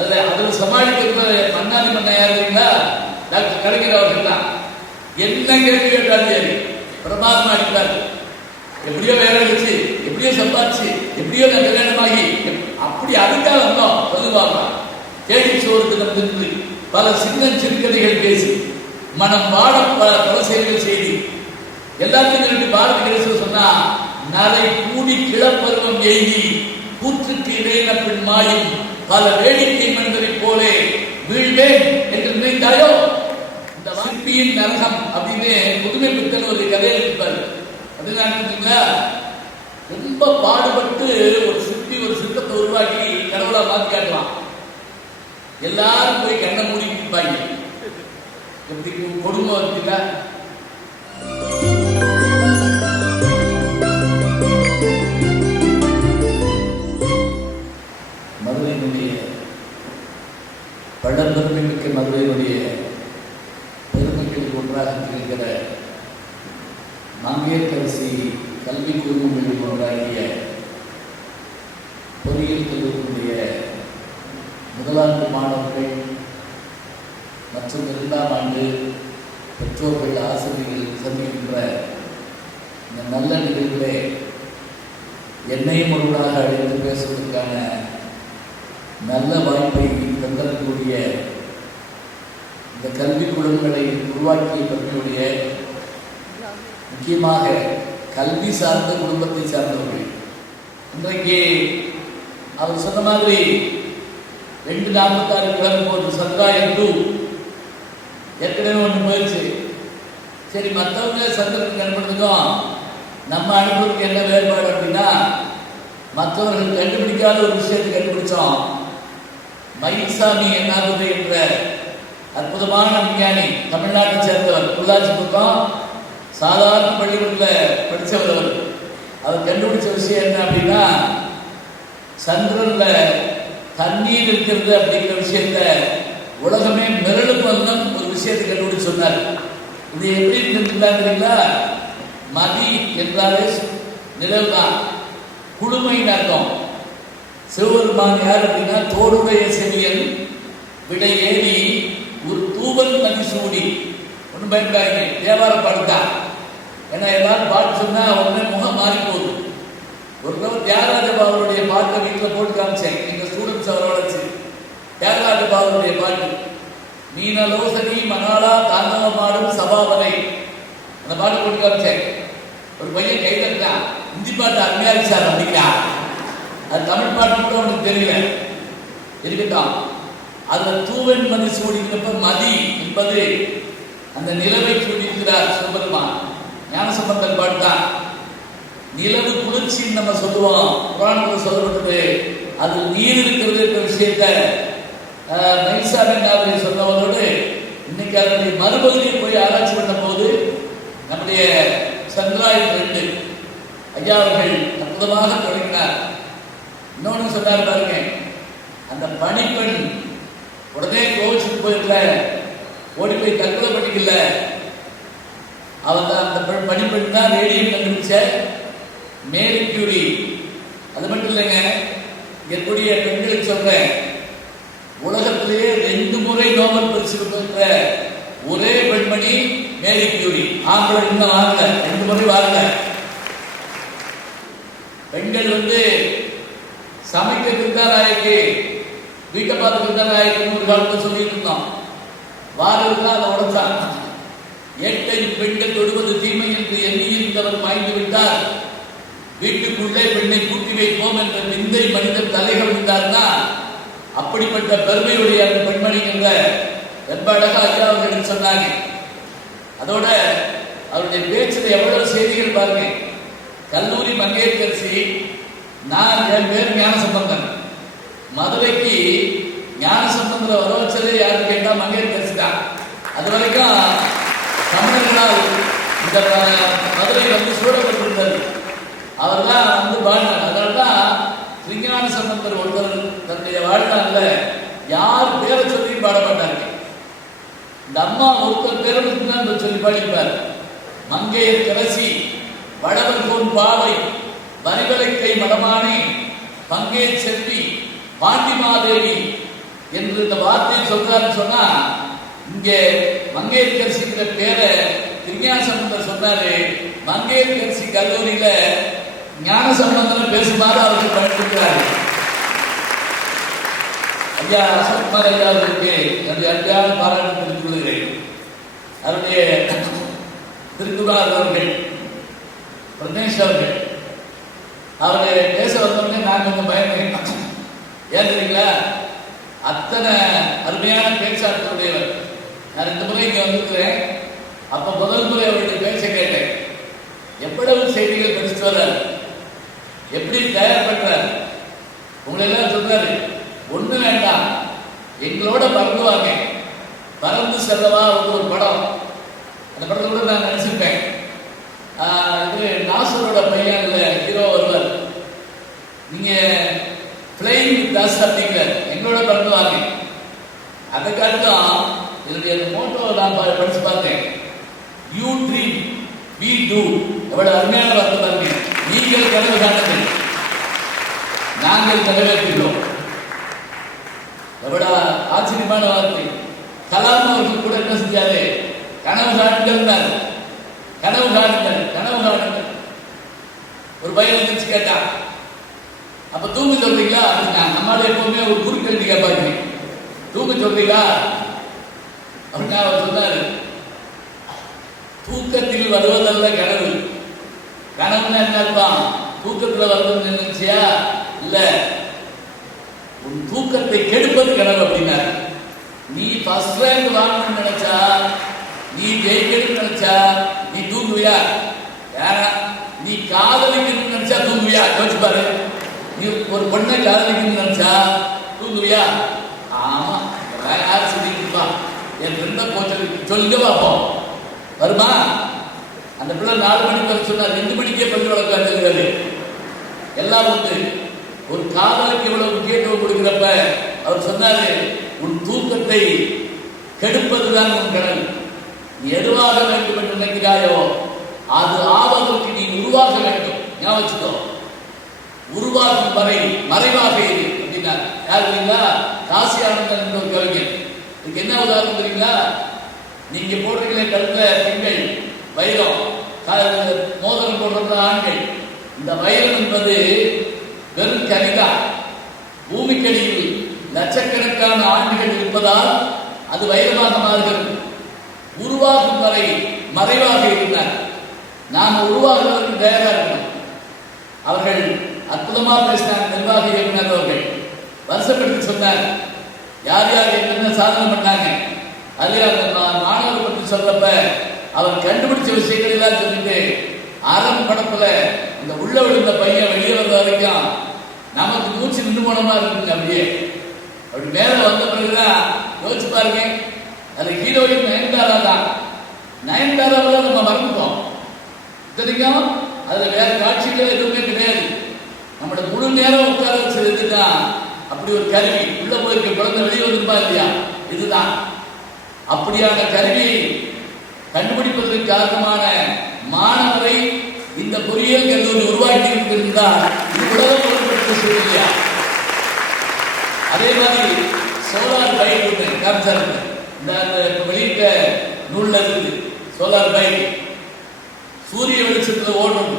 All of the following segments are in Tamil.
அதில் சமாளிக்கிற மன்னாதி மன்ன யார் தெரியுங்களா? டாக்டர் கலைஞர் அவர்கள் தான். என்ன கேள்வி கேட்டாலும் சரி பிரமாதமா அடிப்பார். எப்படியோ வேற வச்சு, எப்படியோ சம்பாதிச்சு, எப்படியோ கல்யாணமாகி அப்படி அதுக்காக வந்தோம் சொல்லுவாங்க. கேள்வி சோறுக்கு வந்து பல சின்ன சிறுகதைகள் பேசி மனம் வாட பல செயல்கள் செய்து எல்லாத்தையும் பாரதி கணேசன் சொன்னா, நரை கூடி கிளப்பருவம் எய்தி கூற்றுக்கு இடையின பின் மாயும் பல வேடிக்கை மனிதரை போலே வீழ்வேன் என்று நினைத்தாயோ. இந்த சிற்பியின் நரகம் அப்படின்னு புதுமை பித்தன் ஒரு கதையை இருப்பாரு. அதுதான் ரொம்ப பாடுபட்டு ஒரு சிற்பி ஒரு சிற்பத்தை உருவாக்கி கடவுளா மாற்றி காட்டலாம். எல்லாரும் போய் கண்ணை மூடி இருப்பாங்க. எப்படி கொடுமை இருக்குல்ல. மதுரையினுடைய பழம்பெருமை மிக்க மதுரையினுடைய பெருமைகளுக்கு ஒன்றாக திகழ்கிற மங்கையர்கரசி கல்வி குழுமங்களில் ஒன்றாகிய பொறியியல் கல்லூரியினுடைய முதலாண்டு மாணவர்கள் மற்றும் 2ஆம் ஆண்டு பெற்றோர்கள் ஆசிரியர்கள் சந்திக்கின்ற இந்த நல்ல நிகழ்வுகளே என்னையும் ஒருவராக அழைத்து பேசுவதற்கான நல்ல வாய்ப்பை தந்தரக்கூடிய இந்த கல்வி குழுக்களை உருவாக்கிய பெருமையுடைய முக்கியமாக கல்வி சார்ந்த குடும்பத்தை சார்ந்தவர்கள். இன்றைக்கு அவர் சொன்ன மாதிரி 2:46 கிளம்பும்போது சந்திராயன் 2 ஏற்கனவே ஒன்று போயிடுச்சு. சரி, மற்றவங்க சந்திரனுக்கு அனுப்புறதுக்கும் நம்ம அனுப்புறதுக்கு என்ன வேறுபாடு அப்படின்னா, மற்றவர்கள் கண்டுபிடிக்காத ஒரு விஷயத்தை கண்டுபிடிச்சோம். மயில்சாமி என்னாகுது என்ற அற்புதமான விஞ்ஞானி, தமிழ்நாட்டை சேர்ந்தவர், பொள்ளாச்சி பக்கம் சாதாரண பள்ளிக்கூடத்தில் படித்தவர். அவர் கண்டுபிடிச்ச விஷயம் என்ன அப்படின்னா, சந்திரன்ல தண்ணீர் இருக்கிறது அப்படிங்கிற விஷயத்த உலகமே மிரளும் ஒரு விஷயத்தை கண்டுபிடிச்சு சொன்னார். இது எப்படி தெரியுங்களா? மதி என்றாலே நிலவு தான், குழுமைன்னு அர்த்தம். சிவபெருமான் யார் அப்படின்னா, தோடுடைய செவியன் விடை ஏறி ஒரு தூவல் மதி சூடி. ஒன்றும் பயப்படாதீங்க, தேவார பாடுதான். ஏன்னா எல்லாரும் பாட்டு சொன்னா உடனே முகம் மாறி போகுது. ஒரு தடவை தியாகராஜ பாபுடைய பாட்டை வீட்டில் போட்டு காமிச்சேன். எங்க ஸ்டூடெண்ட்ஸ் அவரோட வச்சு தியாகராஜ பாபுடைய பாட்டு, மீனலோசனி மணாலா தாண்டவமாடும் சபாவனை, அந்த பாட்டு போட்டு காமிச்சேன். ஒரு பையன் கைதட்டான், இந்தி பாட்டு அருமையா இருந்துச்சார் அப்படிங்கிறா. அது தமிழ் பாட்டு கூட அவனுக்கு தெரியல. இருக்கட்டும், அதுல தூவன் மதி சூடிக்கிறப்ப மதி என்பது அந்த நிலவை சூடிக்கிறார் சிவபெருமான். ஞானசம்பந்தர் பாட்டு தான். நிலவு குளிர்ச்சின்னு நம்ம சொல்லுவோம், புராணத்தில் சொல்லப்பட்டது. அது நீர் இருக்கிறது என்ற விஷயத்த மயில்சாமி நாவலை சொன்னவரோடு இன்னைக்கு அதனுடைய மறுபகுதியை போய் ஆராய்ச்சி பண்ண போது நம்முடைய சந்திராயன் 2 ஐயா அவர்கள் அற்புதமாக தொடங்கினார். இன்னொன்று சொன்னார் பாருங்க, அந்த பணிப்பெண் உடனே கோவிச்சுட்டு போயிருக்கல, ஓடி போய் தற்கொலை பண்ணிக்கல. அவன் தான் அந்த பணிப்பெண் தான் ரேடியம் கண்டுபிடிச்ச மேரி கியூரி. அது மட்டும் இல்லைங்க, இருக்கக்கூடிய பெண்களுக்கு சொல்றேன், உலகத்திலேயே 2 முறை நோபல் பரிசு பெற்ற ஒரே பெண்மணி மேரி கியூரி. ஆண்கள் இன்னும் வாங்கல, 2 முறை வாங்கல. பெண்கள் சமைக்கிறதுக்கு தான் நாயக்கு, வீட்டை பார்த்துட்டு தான் நாயக்குன்னு ஒரு காலத்தில் சொல்லிட்டு இருந்தோம். வாரதுக்கு தான் அதை உடைச்சாங்க. ஏட்டை பெண்கள் தொடுவது தீமை என்று எண்ணியிருந்தவர் மாய்ந்து விட்டார், வீட்டுக்குள்ளே பெண்ணை கூட்டி வைப்போம் என்ற விந்தை மனிதன் தலைகள் விட்டார்னா அப்படிப்பட்ட பெருமையுடைய அந்த பெண்மணி என்ற ரொம்ப அழகா ஐயா அவர்கள் சொன்னாங்க. அதோட அவருடைய பேச்சில் எவ்வளவு செய்திகள் பாருங்க. கல்லூரி மங்கையர்கரசி, நான் என் பேர் ஞானசம்பந்தன். மதுரைக்கு ஞானசம்பந்தரை வர வச்சதே யாருன்னு கேட்டா மங்கையர்கரசி தான். அது வரைக்கும் தமிழர்களால் இந்த மதுரை சூழப்பட்டிருந்தது. அவர் தான் வாழ்ந்தார். அதனால தான் திருஞான சம்பந்தர் ஒருத்தர் தன்னுடைய வாழ்நாளில் யார் பேரை சொல்லி பாட மாட்டாங்க. இந்த அம்மா ஒருத்தர் பேரை தான் சொல்லி பாடிப்பார். மங்கையர்கரசி வடவர் போன் பாவை வரிவலை கை மடமானே பங்கே செல்வி பாண்டிமாதேவி என்று இந்த வார்த்தையை சொல்றாருன்னு சொன்னா, இங்கே மங்கையர்கரசிங்கிற பேரை திருஞானசம்பந்தர் சொன்னாரு. மங்கையர்கரசி கல்லூரியில ஞான சம்பந்தம் பேசுமாறு அவருக்கு பயன்படுத்துகிறாரு. ஐயா அசோக்குமார் ஐயா அவருக்கு என்னுடைய அன்பான பாராட்டு தெரிவித்துக் கொள்கிறேன். அவருடைய திருக்குமார் அவர்கள், பிரதேஷ் அவர்கள், அவரை பேச வந்தோடனே நான் கொஞ்சம் பயந்தேன். ஏன் தெரியுங்களா, அத்தனை அருமையான பேச்சாற்றலுடையவர். நான் இந்த முறை இங்கே வந்திருக்கிறேன். அப்ப முதல் முறை அவருடைய பேச்ச கேட்டேன். எவ்வளவு செய்திகள் படிச்சுட்டு வர்றாரு, எப்படி தயார் பண்றாரு. உங்களை எல்லாம் சொல்றாரு, ஒண்ணு வேண்டாம், எங்களோட பறந்துவாங்க, பறந்து செல்லவா ஒரு படம். அந்த படத்தை கூட நான் நினைச்சிருப்பேன். இது நாசரோட பையன் ஹீரோ வருவார். நீங்க பிளைங் தாஸ் அப்படிங்கிற எங்களோட பறந்துவாங்க. அதை காட்டும் என்னுடைய அந்த மோட்டோ நான் படிச்சு பார்த்தேன். You dream we do. எவ்வளவு அருமையான வார்த்தை பாருங்க. நீங்கள் கனவு காணுங்கள், நாங்கள் நிறைவேற்றுகிறோம். எவ்வளவு ஆச்சரியமான வார்த்தை. கலாம் அவர்கள் கூட என்ன செஞ்சாரு, கனவு காணுங்கள், கனவு காணுங்கள், கனவு காணுங்கள். ஒரு பையன் வந்துச்சு கேட்டான், அப்ப தூங்க சொல்றீங்களா அப்படின்னா, நம்மளால எப்பவுமே ஒரு குறுக்கல்வி கேட்பாங்க, தூங்க சொல்றீங்களா அப்படின்னா அவர் சொன்னாரு, தூக்கத்தில் வருவதல்ல கனவு. கனவுன்னா என்ன அர்த்தம்? தூக்கத்துல வருவதுன்னு நினைச்சியா? இல்ல, உன் தூக்கத்தை கெடுப்பது கனவு அப்படின்னாரு. நீ ஃபர்ஸ்ட் ரேங்க் வாங்கணும்னு நினைச்சா, நீ ஜெயிக்கணும்னு நினைச்சா நீ தூங்குவியா? ஏன்னா நீ காதலிக்கணும்னு நினைச்சா தூங்குவியா? யோசிச்சு பாரு. நீ ஒரு பொண்ணை காதலிக்கணும்னு நினைச்சா தூங்குவியா? ஆமா, யார் சொல்லிட்டு என் ஃப்ரெண்ட போச்சு சொல்லிட்டு பார்ப்போம், வருமா? அந்த பிள்ளை 4 மணிக்கு வர சொன்னார், 2 மணிக்கே பள்ளி வழக்கம் சொல்லுவாரு. எல்லாம் வந்து ஒரு காதலுக்கு இவ்வளவு முக்கியத்துவம் கொடுக்கிறப்ப அவர் சொன்னாரு, உன் தூக்கத்தை கெடுப்பதுதான் உன் கனவு. நீ எதுவாக வேண்டும் என்று நினைக்கிறாயோ அது ஆவதற்கு நீ உருவாக வேண்டும். ஞாபகம், உருவாகும் வரை மறைவாக இரு அப்படின்னார். யார் தெரியுங்களா? காசி ஆனந்தன் என்ற ஒரு கவிஞர். இதுக்கு என்ன உதாரணம் தெரியுங்களா? நீங்க போடுறீங்களே கருத்த பெண்கள் வைரம், மோதிரம் போடுறது ஆண்கள். இந்த வைரம் என்பது வெறும் கனிதான். பூமிக்கடியில் லட்சக்கணக்கான ஆண்டுகள் இருப்பதால் அது வைரமாக மாறுகிறது. உருவாகும் வரை மறைவாக இருந்தார். நாம் உருவாகுவதற்கு தயாராக இருக்கணும். அவர்கள் அற்புதமா பேசினாங்க. நிர்வாக இயக்குனர் அவர்கள் வருஷப்படுத்தி சொன்னார், யார் யார் என்னென்ன சாதனை பண்ணாங்க. அதுல அந்த மாணவர் பற்றி சொல்றப்ப அவர் கண்டுபிடிச்ச விஷயங்கள் எல்லாம் சொல்லிட்டு, ஆரம்ப படத்துல இந்த உள்ள விழுந்த பையன் வெளியே வந்த வரைக்கும் நமக்கு மூச்சு நின்று போனமா இருக்குங்க. அப்படியே அப்படி மேல வந்த பிறகுதான் யோசிச்சு பாருங்க, அது ஹீரோயின் நயன்தாரா தான். நயன்தாராவில் நம்ம மறந்துட்டோம். தெரியும், அதுல வேற காட்சிகள் எதுவுமே கிடையாது. நம்மளோட முழு நேரம் உட்கார வச்சது இதுதான். அப்படி ஒரு கருவி உள்ள போயிருக்க குழந்தை வெளியே வந்துருப்பா இல்லையா, இதுதான். அப்படியான கருவியை கண்டுபிடிப்பதற்கு காரணமான மாணவரை இந்த பொறியியல் கல்லூரி உருவாக்கி இருந்தால் இது உலகம் பொருட்படுத்த சூழ்நிலையா. அதே மாதிரி சோலார் பைக் காமிச்சார். இந்த வெளியிட்ட நூல்ல இருக்குது சோலார் பைக். சூரிய வெளிச்சத்துல ஓடுறது.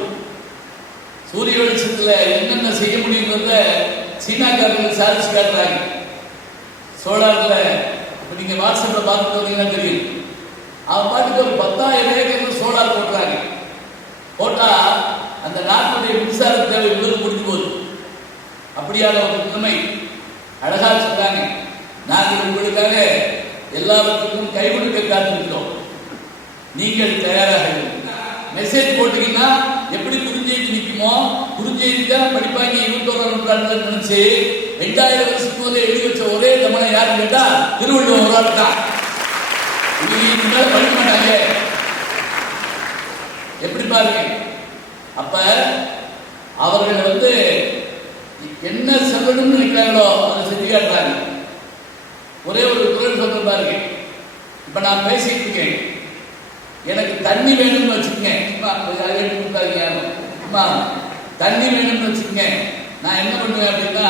சூரிய வெளிச்சத்துல என்னென்ன செய்ய முடியுங்கிறத சீனாக்காரர்கள் சாதிச்சு காட்டுறாங்க. சோலார்ல இப்ப நீங்க வாட்ஸ்அப்ல பார்த்துட்டு வந்தீங்கன்னா தெரியும், அவன் பாட்டுக்கு ஒரு 10,000 ஏக்கர் சோலார் போட்டுறாங்க. போட்டா அந்த நாட்டுடைய மின்சார தேவை முழுவதும் முடிஞ்சு போகுது. அப்படியான ஒரு நிலைமை அழகா சொல்றாங்க. நாங்கள் உங்களுக்காக எல்லாவற்றுக்கும் கை கொடுக்க காத்திருக்கிறோம், நீங்கள் தயாராக மெசேஜ் போட்டீங்கன்னா எப்படி குறுஞ்செய்தி நிற்குமோ, குறுஞ்செய்தி தான் படிப்பாங்க 21ஆம் நூற்றாண்டுல நினைச்சு 2000 வருஷத்துக்கு போது எழுதி வச்ச ஒரே தமிழன் யாருன்னு கேட்டா திருவள்ளுவர் ஒரு ஆள் தான். படிக்க மாட்டாங்க. எப்படி பாருங்க. அப்ப அவர்கள் என்ன சொல்லணும்னு நினைக்கிறாங்களோ அதை செஞ்சு காட்டுறாங்க. ஒரே ஒரு குரல் சொல்ற பாருங்க. இப்ப நான் பேசிட்டு இருக்கேன், எனக்கு தண்ணி வேணும்னு வச்சுக்கேன், தண்ணி வேணும்னு வச்சுக்கேன். நான் என்ன பண்ணுவேன் அப்படின்னா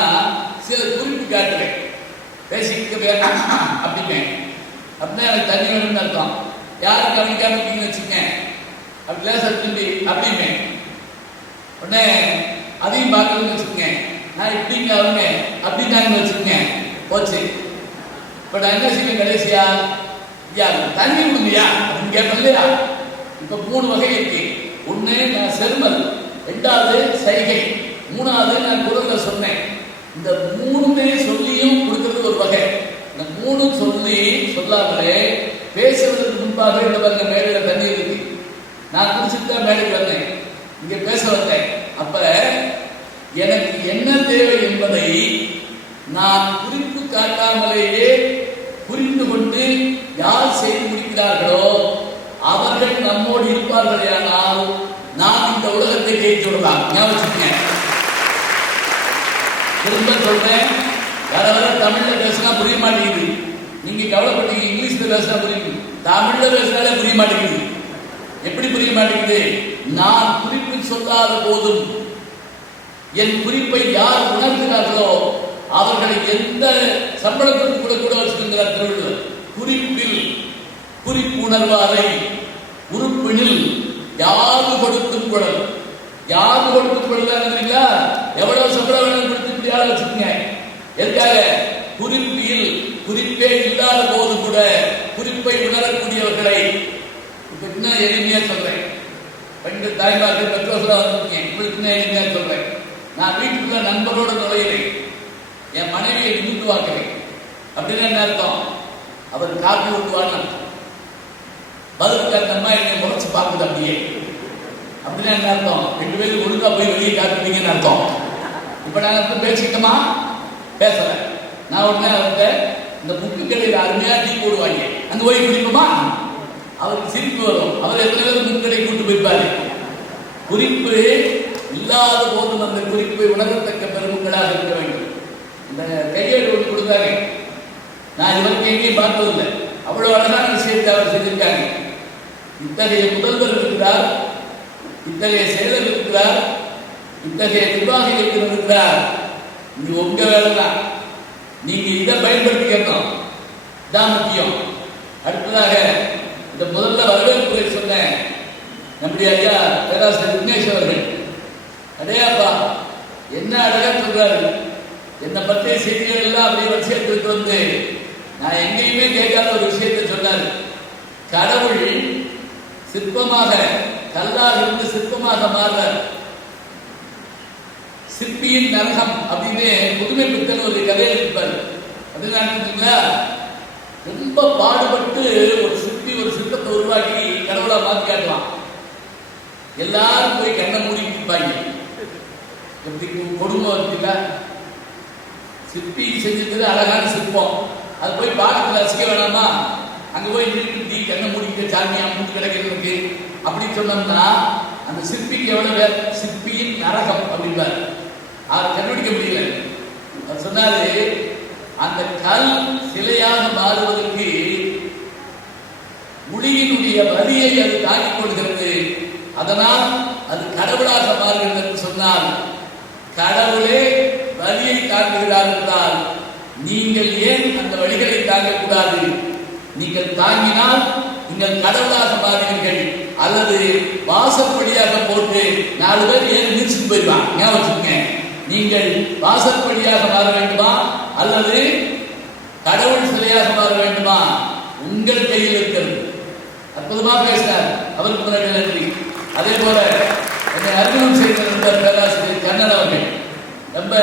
சில குறிப்பு காட்டுறேன். பேசிக்க அப்படிங்க அப்படின்னா எனக்கு தண்ணி வேணும்னு அர்த்தம். யாரும் கவனிக்காம இருக்கீங்கன்னு வச்சுக்கேன், அப்படி லேசா திரும்பி அப்படிமே உடனே அதையும் பார்க்கணும்னு வச்சுக்கோங்க, நான் இப்படிங்க அவங்க அப்படின்னாங்கன்னு வச்சுக்கோங்க, போச்சு. இப்போ நான் என்ன செய்வேன் கடைசியா, ஐயா தண்ணி கொடுங்கய்யா அப்படின்னு கேட்பேன் இல்லையா. இப்போ 3 வகை இருக்கு. ஒன்று நான் செருமல், 2வது சைகை, 3வது நான் குரல்ல சொன்னேன். இந்த 3 சொல்லியும் கொடுக்கறது ஒரு வகை. இந்த 3 சொல்லி சொல்லாமலே பேசுவதற்கு முன்பாக இந்த பாருங்க மேடையில் தண்ணி இருக்கு, நான் குடிச்சுட்டு தான் மேடைக்கு வந்தேன், இங்க பேச வந்தேன். அப்ப எனக்கு என்ன தேவை என்பதை நான் குறிப்பு காட்டாமலேயே புரிந்து கொண்டு யார் செய்து முடிக்கிறார்களோ அவர்கள் நம்மோடு இருப்பார்களே. ஆனால் நான் இந்த உலகத்தை ஜெயித்து விடலாம். ஞாபகம் திரும்ப சொல்றேன், வர வர தமிழ்ல பேசினா புரிய மாட்டேங்குது. நீங்க கவலைப்பட்டீங்க இங்கிலீஷ்ல பேசினா புரியுது, தமிழ்ல பேசினாலே புரிய மாட்டேங்குது. எப்படி புரிய மாட்டேங்குது? நான் குறிப்பு சொல்லாத போதும் என் குறிப்பை யார் உணர்கிறார்களோ அவர்களை எந்த சம்பளத்திற்கு கூட வச்சுக்கிறார் திருவள்ளுவர். குறிப்பில் குறிப்புணர்வாரை உறுப்பினில் யாது கொடுத்தும் குழல். யாது கொடுத்தும் குழல்ங்களா, எவ்வளவு சம்பளம் வேணும் கொடுத்து இப்படி ஆள வச்சுக்கோங்க. எதுக்காக? குறிப்பில் குறிப்பே இல்லாத போது கூட குறிப்பை உணரக்கூடியவர்களை. இப்ப இன்னும் எளிமையா சொல்றேன், பெண்கள் தாய்மார்கள் பெற்றோர்களாக வந்திருக்கேன், உங்களுக்கு இன்னும் எளிமையா சொல்றேன். நான் வீட்டுக்குள்ள நண்பரோட நுழையிறேன், என் மனைவியை நிமித்து வாக்குறேன். அப்படின்னு என்ன அர்த்தம்? அவர் காப்பி ஊட்டுவான்னு பதிலுக்கு அந்த அம்மா என்னை முறைச்சு பார்க்குது அப்படியே. அப்படின்னா என்ன அர்த்தம்? 2 பேரும் ஒழுங்கா போய் வெளியே காட்டுவீங்கன்னு அர்த்தம். இப்ப நாங்க பேசிக்கிட்டோமா? பேசல. நான் உடனே அவர்கிட்ட இந்த புக்கு கடையில் அருமையா டீ போடுவாங்க, அங்க போய் குடிப்போமா? அவருக்கு சிரிப்பு வரும். அவர் எத்தனை பேர் முன்கடை கூட்டு போயிருப்பாரு. குறிப்பு இல்லாத போதும் அந்த குறிப்பை உணரத்தக்க பெருமக்களாக இருக்க வேண்டும். இந்த கையேடு ஒன்று கொடுத்தாங்க, நான் இவருக்கு எங்கேயும் பார்த்ததில்லை. அவ்வளவு அழகான விஷயத்தை அவர் செஞ்சிருக்காங்க. இத்தகைய முதல்வர் இருக்கிறார், இத்தகைய செயலர் இருக்கிறார், இத்தகைய நிர்வாகிகள் இருக்கிறார். இது உங்க வேலை தான், நீங்க இதை பயன்படுத்திக்கணும், இதான் முக்கியம். அடுத்ததாக இந்த முதல்ல வரவேற்புரை சொன்ன நம்முடைய ஐயா பேராசிரியர் விக்னேஷ் அவர்கள், அடையாப்பா என்ன அழகா சொல்றாரு. என்னை பற்றிய செய்திகள் எல்லாம் அப்படி விஷயத்திற்கு வந்து நான் எங்கேயுமே கேட்காத ஒரு விஷயத்தை சொன்னார். கடவுள் சிற்பமாக கல்லாக இருந்து சிற்பமாக மாறுறார். சிற்பியின் நரகம் அப்படின்னு புதுமை பித்தன் ஒரு கதையில் இருப்பார். அப்படின்னா ரொம்ப பாடுபட்டு ஒரு சிற்பி ஒரு சிற்பத்தை உருவாக்கி கடவுளா மாற்றி காட்டலாம். எல்லாரும் போய் கண்ணை மூடி இருப்பாங்க. எப்படி கொடுமை இருக்குல்ல, சிற்பி செஞ்சுட்டு அழகான சிற்பம், அது போய் பாடத்தில் ரசிக்க வேணாமா? அங்க போய் நிறுத்தி கண்ணை மூடிக்கிட்டு சாமியா மூட்டு கிடைக்கிறதுக்கு அப்படின்னு சொன்னோம்னா அந்த சிற்பிக்கு எவ்வளவு பேர்? சிற்பியின் நரகம் அப்படின்பார். அதை கண்டுபிடிக்க முடியல. அவர் சொன்னாரு, அந்த கல் சிலையாக மாறுவதற்கு மொழியினுடைய வலியை அது தாங்கிக் கொள்கிறது, அதனால் அது கடவுளாக மாறுகிறது என்று சொன்னால், கடவுளே வலியை தாங்குகிறார் என்றால் நீங்கள் ஏன் அந்த வழிகளை தாங்கக்கூடாது? நீங்கள் தாங்கினால் நீங்கள் கடவுளாக மாறுவீர்கள். அல்லது வாசற்படியாக போட்டு 4 பேர் ஏன் நீச்சுட்டு போயிடுவான். ஞாபகம், நீங்கள் வாசற்படியாக மாற வேண்டுமா அல்லது கடவுள் சிலையாக மாற வேண்டுமா? உங்கள் கையில் இருக்கிறது. அற்புதமா பேசினார். அவருக்கு முன்னாடி நன்றி. அதே போல என்னை அறிமுகம் செய்திருந்த பேராசிரியர் கண்ணன் அவர்கள் ரொம்ப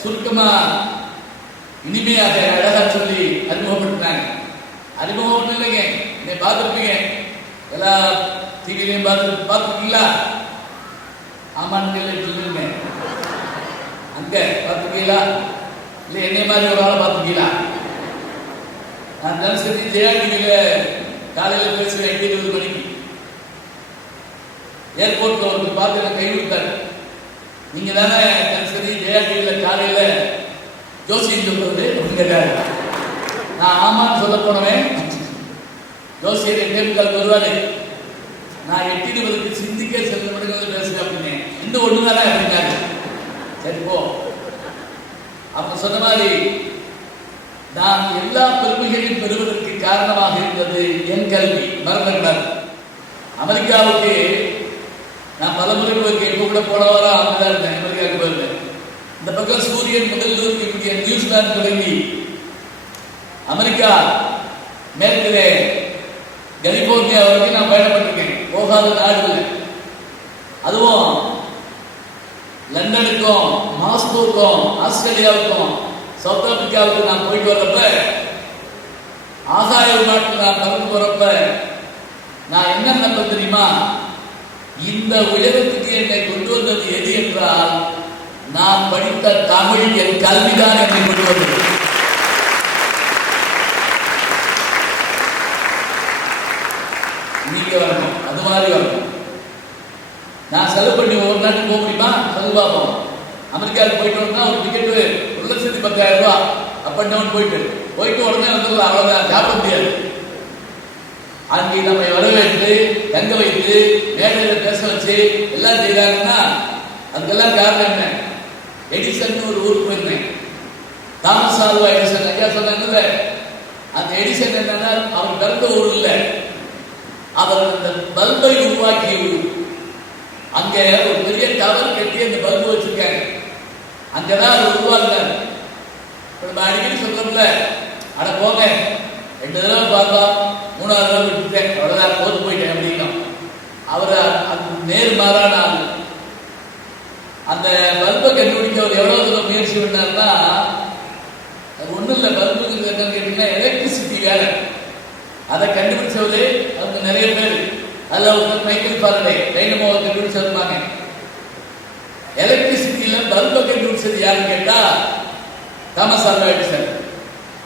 சுருக்கமா இனிமையாக அழகா சொல்லி அறிமுகப்படுத்தினாங்க. அறிமுகம் ஒன்றும் இல்லைங்க, என்னை பார்த்துருப்பீங்க, எல்லா டிவிலையும் பார்த்துருக்கீங்களா? ஆமான்னு சொல்லுங்க. அங்க பார்த்துருக்கீங்களா? இல்லை என்னை மாதிரி ஒரு ஆளை பார்த்துருக்கீங்களா? நான் தினசரி ஜெயா டிவியில காலையில் பேசுவேன் 8:20 மணிக்கு. ஏர்போர்ட்ல ஒருத்தர் பார்த்து எனக்கு கை விட்டாரு. நீங்க தானே தினசரி ஜெயா டிவியில காலையில ஜோசியம் சொல்றது அப்படின்னு கேட்டாரு. நான் ஆமான்னு சொல்ல போனவன், ஜோசியர் என் வருவாரு, நான் 8:20 சிந்திக்க செல்ல மணிக்கு பேசுவேன் அப்படின்னு. இந்த ஒண்ணு தானே அப்படின்னாரு. சரி போ. அப்ப சொன்ன மாதிரி நான் எல்லா பெருமைகளையும் பெறுவதற்கு காரணமாக இருந்தது என் கல்வி. மறந்துவிடாது. அமெரிக்காவுக்கு நான் பலமுறை போயிருக்கேன். இப்போ கூட போன வாரம் அங்கதான் இருந்தேன். அமெரிக்காவுக்கு போயிருந்தேன். இந்த பக்கம் சூரியன் முதல் இருக்கக்கூடிய நியூசிலாந்து தொடங்கி அமெரிக்கா மேற்கிலே கலிபோர்னியா வரைக்கும் நான் பயணப்பட்டிருக்கேன். போகாத நாடு இல்லை. அதுவும் லண்டனுக்கும் மாஸ்கோவுக்கும் ஆஸ்திரேலியாவுக்கும் சவுத் ஆப்பிரிக்காவுக்கு நான் போயிட்டு வர்றப்ப, ஆகாய நாட்டில் நான் பறந்து போறப்ப நான் என்ன நம்ப தெரியுமா? இந்த உயரத்துக்கு என்னை கொண்டு வந்தது எது என்றால், நான் படித்த தமிழ், என் கல்விதான் என்னை கொண்டு வந்தது. நீங்க வரணும், அது மாதிரி வரணும். நான் செலவு பண்ணி ஒரு நாட்டுக்கு போக முடியுமா? சொல்லு பார்ப்போம். அமெரிக்காவுக்கு போயிட்டு வரணும்னா ஒரு டிக்கெட்டு 1,10,000 ரூபா. அப் அண்ட் டவுன் போயிட்டு உடனே வந்துடலாம். அவ்வளவுதான், சாப்பிட முடியாது. அங்கே நம்மை வரவேற்று தங்க வைத்து மேடையில் பேச வச்சு எல்லாம் செய்தாங்கன்னா அதுக்கெல்லாம் காரணம் என்ன? எடிசன் ஒரு ஊருக்கு போயிருந்தேன். தாமஸ் ஆல்வா எடிசன் ஐயா சொன்னாங்கல்ல, அந்த எடிசன் என்னன்னா அவர் பிறந்த ஊர் இல்லை, அவர் அந்த பல்பை உருவாக்கிய ஊர். அங்க ஒரு பெரிய டவர் கட்டி அந்த பல்பு வச்சிருக்காங்க. அங்கதான் அவர் உருவாக்குறாரு. நம்ம அடிக்கடி சொல்றோம்ல, அட போங்க 2 தடவை பார்த்தா 3வது தடவை விட்டுட்டேன், அவ்வளவுதான், போது போயிட்டேன் அப்படின்னா அவர் நேர்மாறான ஆள். அந்த பல்பை கண்டுபிடிக்க அவர் எவ்வளவு தூரம் முயற்சி பண்ணார்னா, அது ஒன்றும் இல்லை. பல்புங்கிறது என்னன்னு கேட்டீங்கன்னா எலக்ட்ரிசிட்டி வேலை. அதை கண்டுபிடிச்சவரு அவங்க நிறைய பேர். அதில் ஒருத்தர் மைக்கேல் ஃபாரடே டைனமோவை கண்டுபிடிச்சிருப்பாங்க. எலக்ட்ரிசிட்டியில பல்பை கண்டுபிடிச்சது யாருன்னு கேட்டா தாமஸ் ஆல்வா எடிசன்.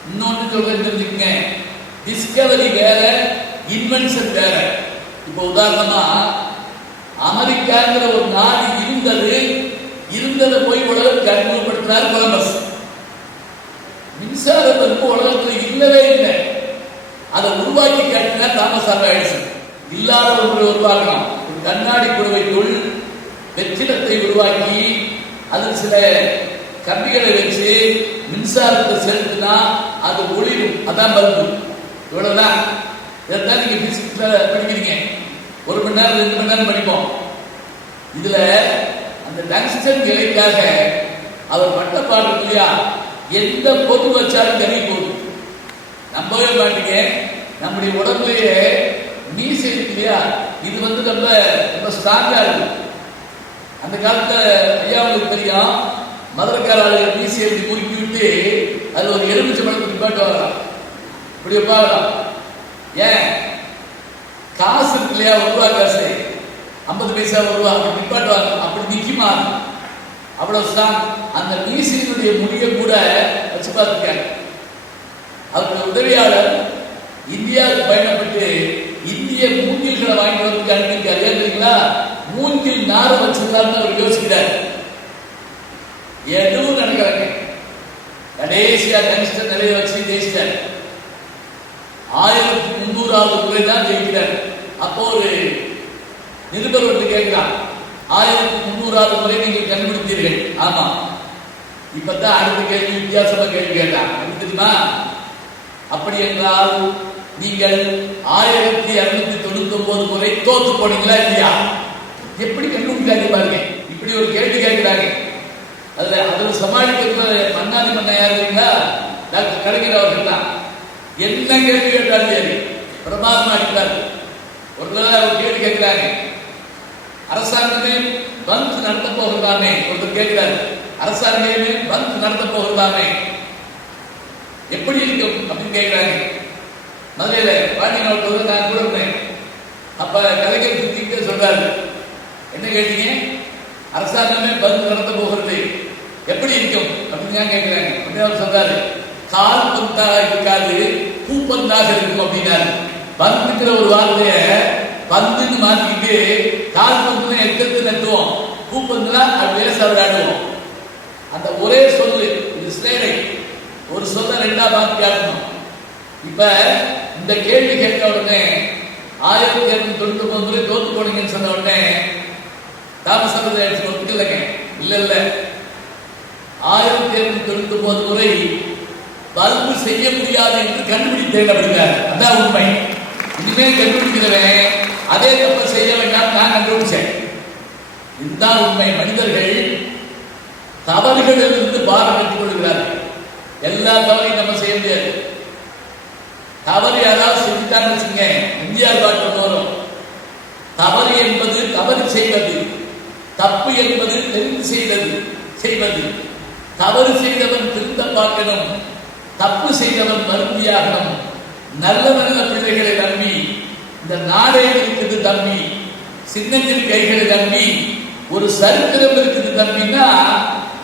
இன்னொன்று சொல்றது தெரிஞ்சுக்கங்க, டிஸ்கவரி வேற, இன்வென்ஷன் வேற. இப்போ உதாரணமா அமெரிக்காங்கிற ஒரு நாடு இருந்ததை போய் உலகத்துக்கு அறிமுகப்படுத்தினார் கொலம்பஸ். மின்சார பல்பு உலகத்தில் இல்லவே இல்லை, அதை உருவாக்கி காட்டினார் தாமஸ் ஆல்வா எடிசன். இல்லாத ஒன்றை உருவாக்கலாம். ஒரு கண்ணாடி குடுவைக்குள் வெற்றிடத்தை உருவாக்கி அதில் சில கம்பிகளை வச்சு மின்சாரத்தை செலுத்தினா அது ஒளிரும். அதான் பல்பு. இவ்வளவுதான். இதைத்தான் நீங்க பிசிக்ஸ்ல படிக்கிறீங்க. 1 மணி நேரம் 2 மணி நேரம் படிப்போம். இதுல அந்த டங்ஸ்டன் இலைக்காக அவர் பட்டப்பாடு இல்லையா, எந்த பொது வச்சாலும் கறி போகுது. நம்பவே மாட்டீங்க. நம்முடைய உடம்புலயே மீசை இருக்கு இல்லையா, இது ரொம்ப ஸ்ட்ராங்கா இருக்கு. அந்த காலத்துல ஐயாவுக்கு தெரியும், மதுரக்கார ஆளுகள் மீசை எழுதி முறுக்கி விட்டு அது ஒரு எலுமிச்சை பழத்துக்கு நிப்பாட்டு வரலாம். இப்படி பார்க்கலாம். ஏன்? காசு இருக்கு இல்லையா, 1 ரூபா காசு, 50 பைசா 1 ரூபா, அப்படி நிப்பாட்டுவாங்க. அப்படி நிக்குமா? அவ்வளவு ஸ்ட்ராங். அந்த மீசையினுடைய முடிய கூட வச்சு பார்த்துருக்காங்க. அவருடைய உதவியாளர் இந்தியாவுக்கு பயணப்பட்டு இந்திய மூங்கில்களை வாங்கிட்டு வந்து அனுப்பியிருக்காரு. தெரியுங்களா? மூங்கில் நார வச்சிருக்காருன்னு அவர் யோசிக்கிறார். எதுவும் நடக்கிறாங்க. கடைசியா டங்ஸ்டன் நிலையை வச்சு ஜெயிச்சிட்டார். 1300வது முறை தான் ஜெயிக்கிறார். அப்போ ஒரு நிருபர் வந்து கேட்கிறார், 1300வது முறை நீங்கள் கண்டுபிடித்தீர்கள். ஆமா. இப்பதான் அடுத்த கேள்வி வித்தியாசமா கேள்வி கேட்டார். தெரியுமா? அப்படி என்றால் நீங்கள் 1299 முறை தோத்து போனீங்களா இல்லையா? எப்படி கண்டுபிடிக்காங்க பாருங்க. இப்படி ஒரு கேள்வி கேட்கிறாங்க. அதுல சமாளிக்க மன்னாதி மன்ன யாருங்களா, டாக்டர் கலைஞர் அவர்கள் தான். என்ன கேள்வி கேட்டாலும் சரி பிரமாதமா அடிக்கிறார். ஒரு தடவை ஒரு கேள்வி கேட்கிறாங்க, அரசாங்கமே பந்த் நடத்த போகிறதாமே. ஒருத்தர் கேட்கிறாரு, அரசாங்கமே பந்த் நடத்த போகிறதாமே, எப்படி இருக்கும் அப்படின்னு கேட்கிறாங்க. மதுரையில பாண்டியன் நான் கூட இருந்தேன். அப்ப கலைஞர் திட்ட சொல்றாரு, என்ன கேட்டீங்க? அரசாங்கமே பந்த் நடத்த போகிறது, எப்படி இருக்கும் அப்படின்னு தான் கேட்கிறாங்க. உடனே அவர் சொல்றாரு, கால் பந்தாக இருக்காது, பூப்பந்தாக இருக்கும் அப்படின்னாரு. பந்துங்கிற ஒரு வார்த்தைய பந்துன்னு மாத்திக்கிட்டு கால் பந்து எக்கத்து நட்டுவோம், பூப்பந்துனா அது லேசா விளையாடுவோம். அந்த ஒரே சொல்லு இது ஸ்லேடை, ஒரு சொல்ல 2ஆ மாத்தி காட்டணும். இப்ப இந்த கேள்வி கேட்ட உடனே 1299 தோத்து போனீங்கன்னு சொன்ன உடனே தாமஸ் ஆல்வா எடிசன் ஒத்துக்கலைங்க. இல்ல 1299 முறை பல்பு செய்ய முடியாது என்று கண்டுபிடித்தேன் அப்படிங்கிறார். அதான் உண்மை. இனிமேல் கண்டுபிடிக்கிறவன் அதே தப்ப செய்ய வேண்டாம், நான் கண்டுபிடிச்சேன். இதுதான் உண்மை. மனிதர்கள் தவறுகளிலிருந்து பாரம் எடுத்துக் கொள்கிறார்கள். எல்லா தவறையும் நம்ம செய்ய முடியாது. தவறு யாராவது செஞ்சுட்டான்னு வச்சுங்க, எம்ஜிஆர் பாட்டு வரும், தவறு என்பது தவறு செய்வது, தப்பு என்பது தெரிந்து செய்வது. தவறு செய்தவன் திருந்த பார்க்கணும், தப்பு செய்தவன் மருந்தியாகணும். நல்ல நல்ல பிள்ளைகளை நம்பி இந்த நாடே இருக்குது தம்பி, சின்னஞ்சிறு கைகளை நம்பி ஒரு சரித்திரம் இருக்குது தம்பின்னா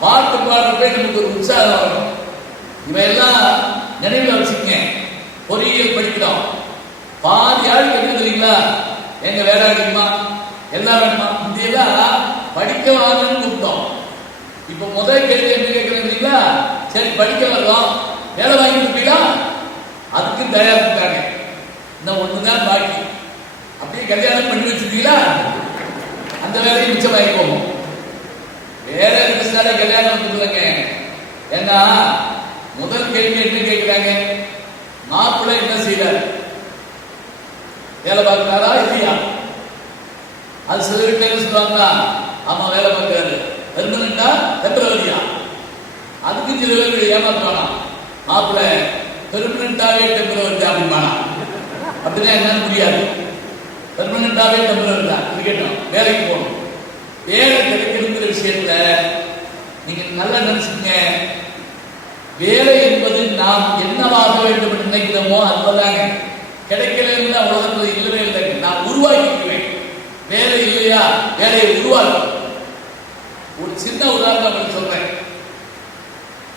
பாட்டு பாடுறப்ப நமக்கு ஒரு உற்சாகம் வரும். இவையெல்லாம் நினைவில் வச்சுக்கங்க. பொறியியல் படிக்கிறோம், பாதி ஆள் தெரியுங்களா, எங்க வேலை வேணுமா, எல்லாம் வேணுமா, இதையெல்லாம் படிக்க வாங்கன்னு கூப்பிட்டோம். இப்ப முதல் கேள்வி என்ன கேட்கிறீங்களா, சரி படிக்க வரலாம், வேலை வாங்கி கொடுப்பீங்களா, அதுக்கு தயார் இருக்காங்க. இன்னும் ஒண்ணுதான் பாக்கி. அப்படியே கல்யாணம் பண்ணி வச்சிருக்கீங்களா, அந்த வேலையை மிச்சம் வாங்கி போகும். வேற இருந்துச்சாலே கல்யாணம் வந்துருங்க. ஏன்னா முதல் கேள்வி என்ன கேட்கிறாங்க, மாப்பிள்ளை என்ன செய்யறாரு, வேலை பார்க்கிறாரா இல்லையா? அது சில வீட்டுல என்ன சொல்லுவாங்க, ஆமா வேலை பார்க்கிறாரு, பெர்மனண்டா டெம்பரவரியா? அதுக்கு சில பேர் ஏமாத்துவானா, மாப்பிள்ளை பெர்மனண்டாவே டெம்பரவரி அப்படிமானா. அப்படின்னா என்னன்னு புரியாது. பெர்மனண்டாவே டெம்பரவரி தான் இருக்கட்டும், வேலைக்கு போகணும். வேலை கிடைக்கிற விஷயத்துல நீங்க நல்லா நினைச்சுங்க, வேலை என்பது நாம் என்னவாக வேண்டும் என்று நினைக்கிறோமோ அதுதாங்க. கிடைக்கலன்னா உலகத்தில் இல்லவே இல்லை, நான் உருவாக்கிக்குவேன். வேலை இல்லையா, வேலையை உருவாக்கும். ஒரு சின்ன உதாரணம் சொல்றேன்.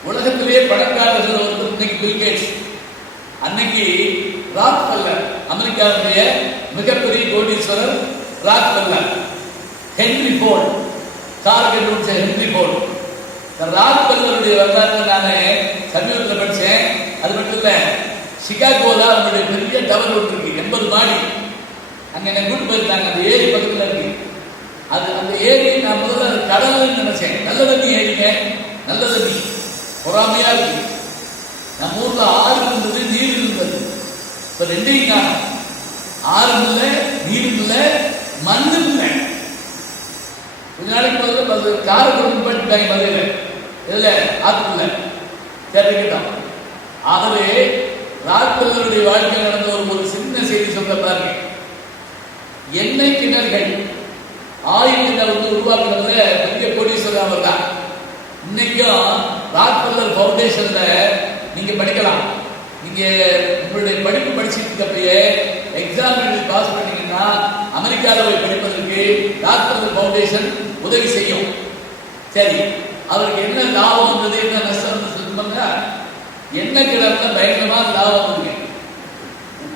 உலகத்திலேயே பணக்காரர்கள் ஒருத்தர் இன்னைக்கு பில் கேட்ஸ், அன்னைக்கு ராக்ஃபெல்லர், அமெரிக்காவுடைய மிகப்பெரிய கோடீஸ்வரர் ராக்ஃபெல்லர். ஹென்ரி ஃபோர்ட், கார் கண்டுபிடிச்ச ஹென்ரி ஃபோர்ட். ராக்ஃபெல்லருடைய வரலாற்றை நான் சமீபத்தில் படித்தேன். அது மட்டும் இல்லை, சிகாகோல அவங்களுடைய பெரிய டவர் ஒன்று இருக்கு, 80 மாடி. அங்கே என்ன கூட்டு போயிருந்தாங்க, அந்த ஏரி பக்கத்தில் இருக்கு. அது அந்த ஏரி நான் முதல்ல கடல்னு நினைச்சேன். நல்ல தண்ணி ஏரிங்க, நல்ல தண்ணி, பொறாமையா இருக்கு. நம்ம ஊர்ல ஆறு இருந்தது, நீர் இருந்தது. இப்ப ரெண்டையும் காணும். ஆறு இல்லை, நீர் இல்லை, மண்ணு இல்லை. கொஞ்ச நாளைக்கு முதல்ல காரக்குழம்பு பண்ணிட்டாங்க மதுரையில, இதுல ஆத்துக்குள்ள கேட்டுக்கிட்டோம். ஆகவே ராக்ஃபெல்லருடைய வாழ்க்கையில் நடந்த ஒரு சின்ன செய்தி சொல்ல பாருங்க. எண்ணெய் கிணறுகள், ஆயில் கிணறு உருவாக்குறதுல பெரிய கோடீஸ்வரர் அவர் தான். இன்னைக்கும் ராக்ஃபெல்லர் ஃபவுண்டேஷன்ல நீங்க படிக்கலாம். நீங்க உங்களுடைய படிப்பு படிச்சுட்டு இருக்கப்பயே எக்ஸாம் எழுதி பாஸ் பண்ணீங்கன்னா அமெரிக்காவில் போய் படிப்பதற்கு ராக்ஃபெல்லர் ஃபவுண்டேஷன் உதவி செய்யும். சரி, அவருக்கு என்ன லாபம் வந்தது, என்ன நஷ்டம் சொல்லுவாங்க. என்ன கிடந்த பயங்கரமாக லாபம் வருங்க,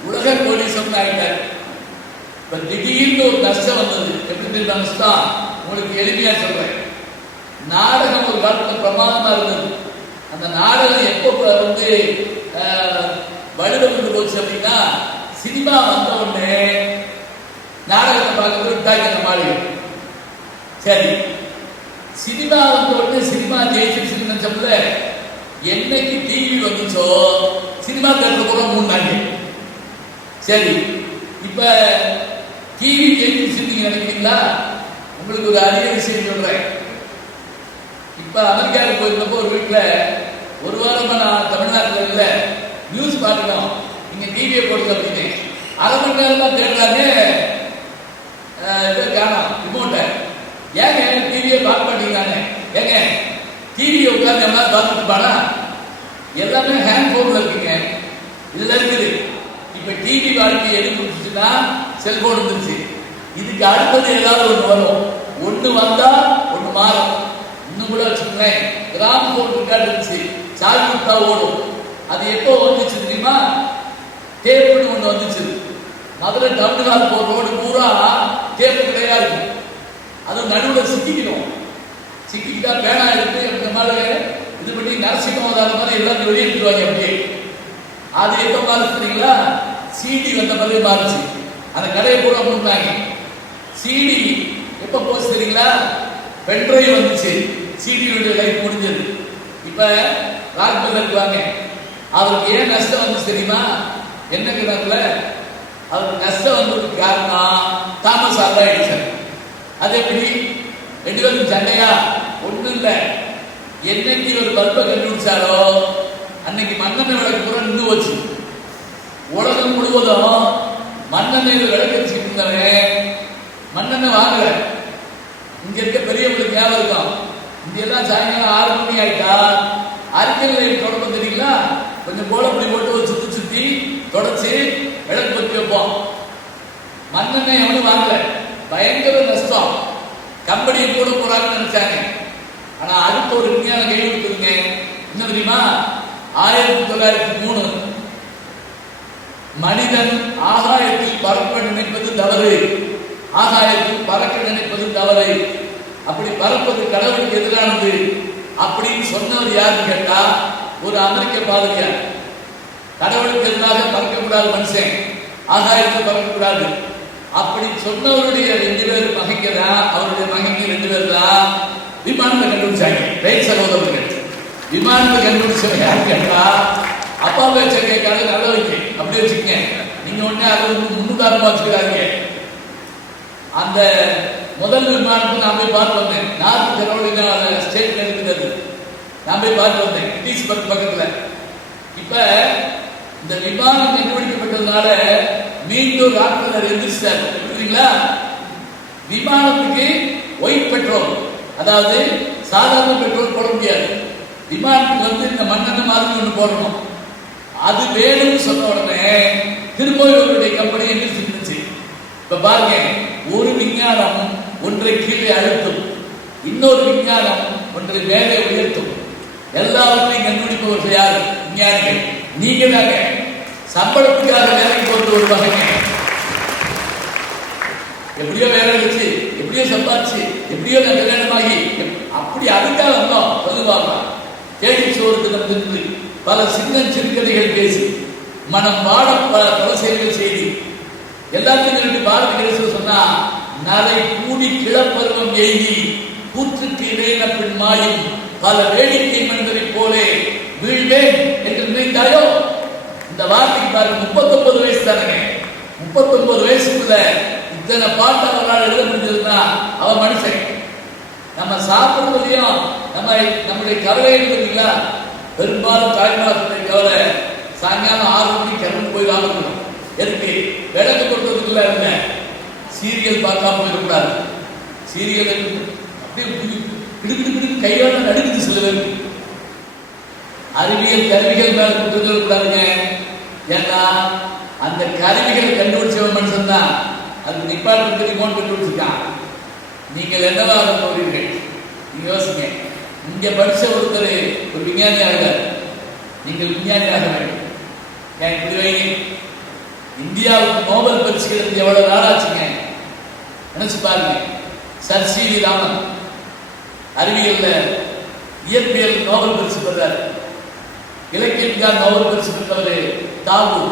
உலக கோடீஸ்வரன் ஆகிட்டார். இப்ப திடீர்னு ஒரு நஷ்டம் வந்தது. எப்படி தெரியுமா நஷ்டம்? உங்களுக்கு எளிமையா சொல்றேன். நாடகம் ஒரு காலத்துல பிரமாதமா இருந்தது. அந்த நாடகம் எப்போ வலுவந்து போச்சு அப்படின்னா, சினிமா வந்த உடனே நாடகத்தை பார்க்க விட்டாங்க அந்த மாளிகை. சரி, சினிமா வந்த உடனே சினிமா ஜெயிச்சிருச்சுன்னு நினைச்சோம்ல. என்னைக்கு டிவி வந்துச்சோ சினிமா தேட்டர் கூட மூணாங்க. சரி, இப்ப டிவி ஜெயிச்சிருச்சு நீங்க நினைக்கிறீங்களா? உங்களுக்கு ஒரு அரிய விஷயம் சொல்றேன். இப்ப அமெரிக்காவுக்கு போயிருந்தப்போ ஒரு வீட்டுல ஒரு வாரமா நான் தமிழ்நாட்டில் இல்ல, நியூஸ் பார்க்கணும், நீங்க டிவியை போடுங்க அப்படின்னு 1/2 மணி நேரம் தான் தேடுறாங்க. காணும் ரிமோட்டை. ஏங்க டிவியை பார்க்க மாட்டேங்கிறாங்க? ஏங்க டிவியை உட்கார்ந்து எல்லாம் பார்த்துட்டு பாடா, எல்லாமே ஹேண்ட் போன்ல இருக்குங்க, இதுல இருக்குது. இப்ப டிவி வாழ்க்கை எது கொடுத்துச்சுன்னா செல்போன் வந்துருச்சு. இதுக்கு அடுத்தது ஏதாவது ஒண்ணு வரும். ஒண்ணு வந்தா ஒண்ணு மாறும். இன்னும் கூட வச்சுக்கோங்களேன், கிராம் போன் ரெக்கார்டு இருந்துச்சு, சார்ஜ் கொடுத்தா ஓடும். அது எப்போ வந்துச்சு தெரியுமா? டேப்னு ஒண்ணு வந்துச்சு. மதுரை டவுன்ஹால் போற ரோடு பூரா டேப்பு கிடையாது இருக்கும். அது நடுவில் சிக்கிக்கணும். சிக்கிக்கிட்டா பேனா எடுத்து அந்த மாதிரி இது பண்ணி நரசிம்மதான மாதிரி எல்லாத்தையும் வெளியே எடுத்துருவாங்க. அப்படியே அது எப்போ மாறுச்சுங்களா? சிடி வந்த மாதிரி மாறுச்சு. அந்த கடையை பூரா மூட்டாங்க. சிடி எப்போ போச்சு தெரியுங்களா? பென்ட்ரைவ் வந்துச்சு, சிடியுடைய லைஃப் முடிஞ்சது. இப்ப ராக்ஃபெல்லருக்கு வாங்க, அவருக்கு ஏன் நஷ்டம் வந்து தெரியுமா? என்ன கிணறுல அவருக்கு நஷ்டம் வந்ததுக்கு காரணம் தாமஸ் ஆல்வா எடிசன். அது எப்படி? 2 பேரும் சண்டையா? ஒண்ணும் இல்லை. என்னைக்கு ஒரு பல்பை கண்டுபிடிச்சாரோ அன்னைக்கு மண்ணெண்ணெய் விளக்கு பூரா நின்று போச்சு. உலகம் முழுவதும் மண்ணெண்ணெய் விளக்கு வச்சுட்டு இருந்தவன் மண்ணெண்ணெய் வாங்கல. இங்க இருக்க பெரியவங்களுக்கு ஞாபகம் இருக்கும், இங்க எல்லாம் சாயங்காலம் 6 மணி ஆயிட்டா அறிக்கை தொடக்கம் தெரியுங்களா, கொஞ்சம் கோலப்பொடி போட்டு ஒரு சுத்தி சுத்தி தொடச்சு விளக்கு பற்றி வைப்போம். மண்ணெண்ணெய் எவனும் வாங்கல. பயங்கர நஷ்டம். கம்பெனியை கூட போறாங்கன்னு நினைச்சாங்க. ஆனா அடுத்த ஒரு விஞ்ஞான கையில் இருக்குதுங்க. என்ன தெரியுமா? 1903 மனிதன் ஆகாயத்தில் பறக்க நினைப்பது தவறு, ஆகாயத்தில் பறக்க நினைப்பது தவறு, அப்படி பறப்பது கடவுளுக்கு எதிரானது அப்படின்னு சொன்னவர் யாருன்னு கேட்டா ஒரு அமெரிக்க பாதிரியார். கடவுளுக்கு எதிராக பறக்கக்கூடாது, மனுஷன் ஆகாயத்தில் பறக்கக்கூடாது அப்படி சொன்னவருடைய 2 பேர் மகங்க தான், அவருடைய மகங்க 2 பேர் தான் விமானத்தை கண்டுபிடிச்சாங்க. ரயில் சகோதரர்கள் விமானத்தை கண்டுபிடிச்சவங்க யாரு கேட்டா அப்பா பேச்ச கேட்காத நல்ல வைக்க அப்படி வச்சுக்கங்க. நீங்க உடனே அதை முன்னுதாரணமா வச்சுக்கிறாங்க. அந்த முதல் விமானத்தை நான் போய் பார்த்து வந்தேன். நார்த் கரோலினா ஸ்டேட்ல இருக்கிறது. நான் போய் பார்த்து வந்தேன், கிட்டீஸ்பர்க் பக்கத்துல. இப்ப இந்த விமானம் கண்டுபிடிக்கப்பட்டதுனால மீண்டும் ராக்கெட் எந்திரிச்சார். புரியுதுங்களா? விமானத்துக்கு ஒயிட் பெட்ரோல், அதாவது சாதாரண பெட்ரோல் போட முடியாது. விமானத்துக்கு வந்து இந்த மண்ணெண்ணெய் மாதிரி ஒன்று போடணும். அது வேணும்னு சொன்ன உடனே திருக்கோயிலுடைய கம்பெனி எந்திரிச்சு. இப்ப பாருங்க, ஒரு விஞ்ஞானம் ஒன்றை கீழே அழுத்தும், இன்னொரு விஞ்ஞானம் ஒன்றை மேலே உயர்த்தும். எல்லாவற்றையும் கண்டுபிடிப்பவர்கள் யாரு? விஞ்ஞானிகள். நீங்க தாங்க. சம்பளத்துக்காக வேலைக்கு போறது ஒரு வகைங்க. எப்படியோ வேலை வச்சு, எப்படியோ சம்பாதிச்சு, எப்படியோ நான் கல்யாணமாகி அப்படி அதுக்காக வந்தோம். பொதுவாக கேள்வி சோறுக்கு வந்து பல சின்ன சிறுகதைகள் பேசி மனம் வாட பல செயல்கள் செய்தி எல்லாத்தையும் பாரதி கணேசன் சொன்னா, நரை கூடி கிளப்பருவம் எய்தி கூற்றுக்கு இடையின பின் மாயும் பல வேடிக்கை மனிதரை போலே வீழ்வேன் என்று நினைத்தாயோ. இந்த வார்த்தைக்கு பாருங்க, 39 வயசு தானே. 39 வயசுக்குள்ள இத்தனை பாட்டு அவரால் எழுத முடிஞ்சதுன்னா அவன் மனுஷன். நம்ம சாப்பிடுறதையும் நம்முடைய கவலை இருக்குங்களா, பெரும்பாலும் தாய்மார்களுடைய கவலை சாயங்காலம் 6 மணிக்கு கிளம்பி போய் வாங்கணும். எதுக்கு? விளக்கு கொடுத்ததுக்குள்ள இருந்த சீரியல் பார்க்காம போயிடக்கூடாது. சீரியல் அப்படியே கிடுக்கிட்டு கையோட நடுக்குது சில பேருக்கு. அறிவியல் கருவிகள் மேல கொடுத்து கூடாதுங்க. ஏன்னா அந்த கருவிகள் கண்டுபிடிச்ச மனுஷன் தான் அதுக்கு நிப்பாட்டு ரிமோட் கண்டுபிடிச்சிருக்கான். நீங்கள் என்னவாக போகிறீர்கள்? நீங்க யோசிங்க. இங்க படிச்ச ஒருத்தர் ஒரு விஞ்ஞானி ஆகிறார், நீங்கள் விஞ்ஞானி ஆக வேண்டும். ஏன் இப்படி வைங்க? இந்தியாவுக்கு நோபல் பரிசு கிடைத்து எவ்வளவு நாளாச்சுங்க நினைச்சு பாருங்க. சர் சி வி ராமன் அறிவியல்ல இயற்பியல் நோபல் பரிசு பெறார். இலக்கியத்துக்காக நோபல் பரிசு பெற்றவர் தாகூர்.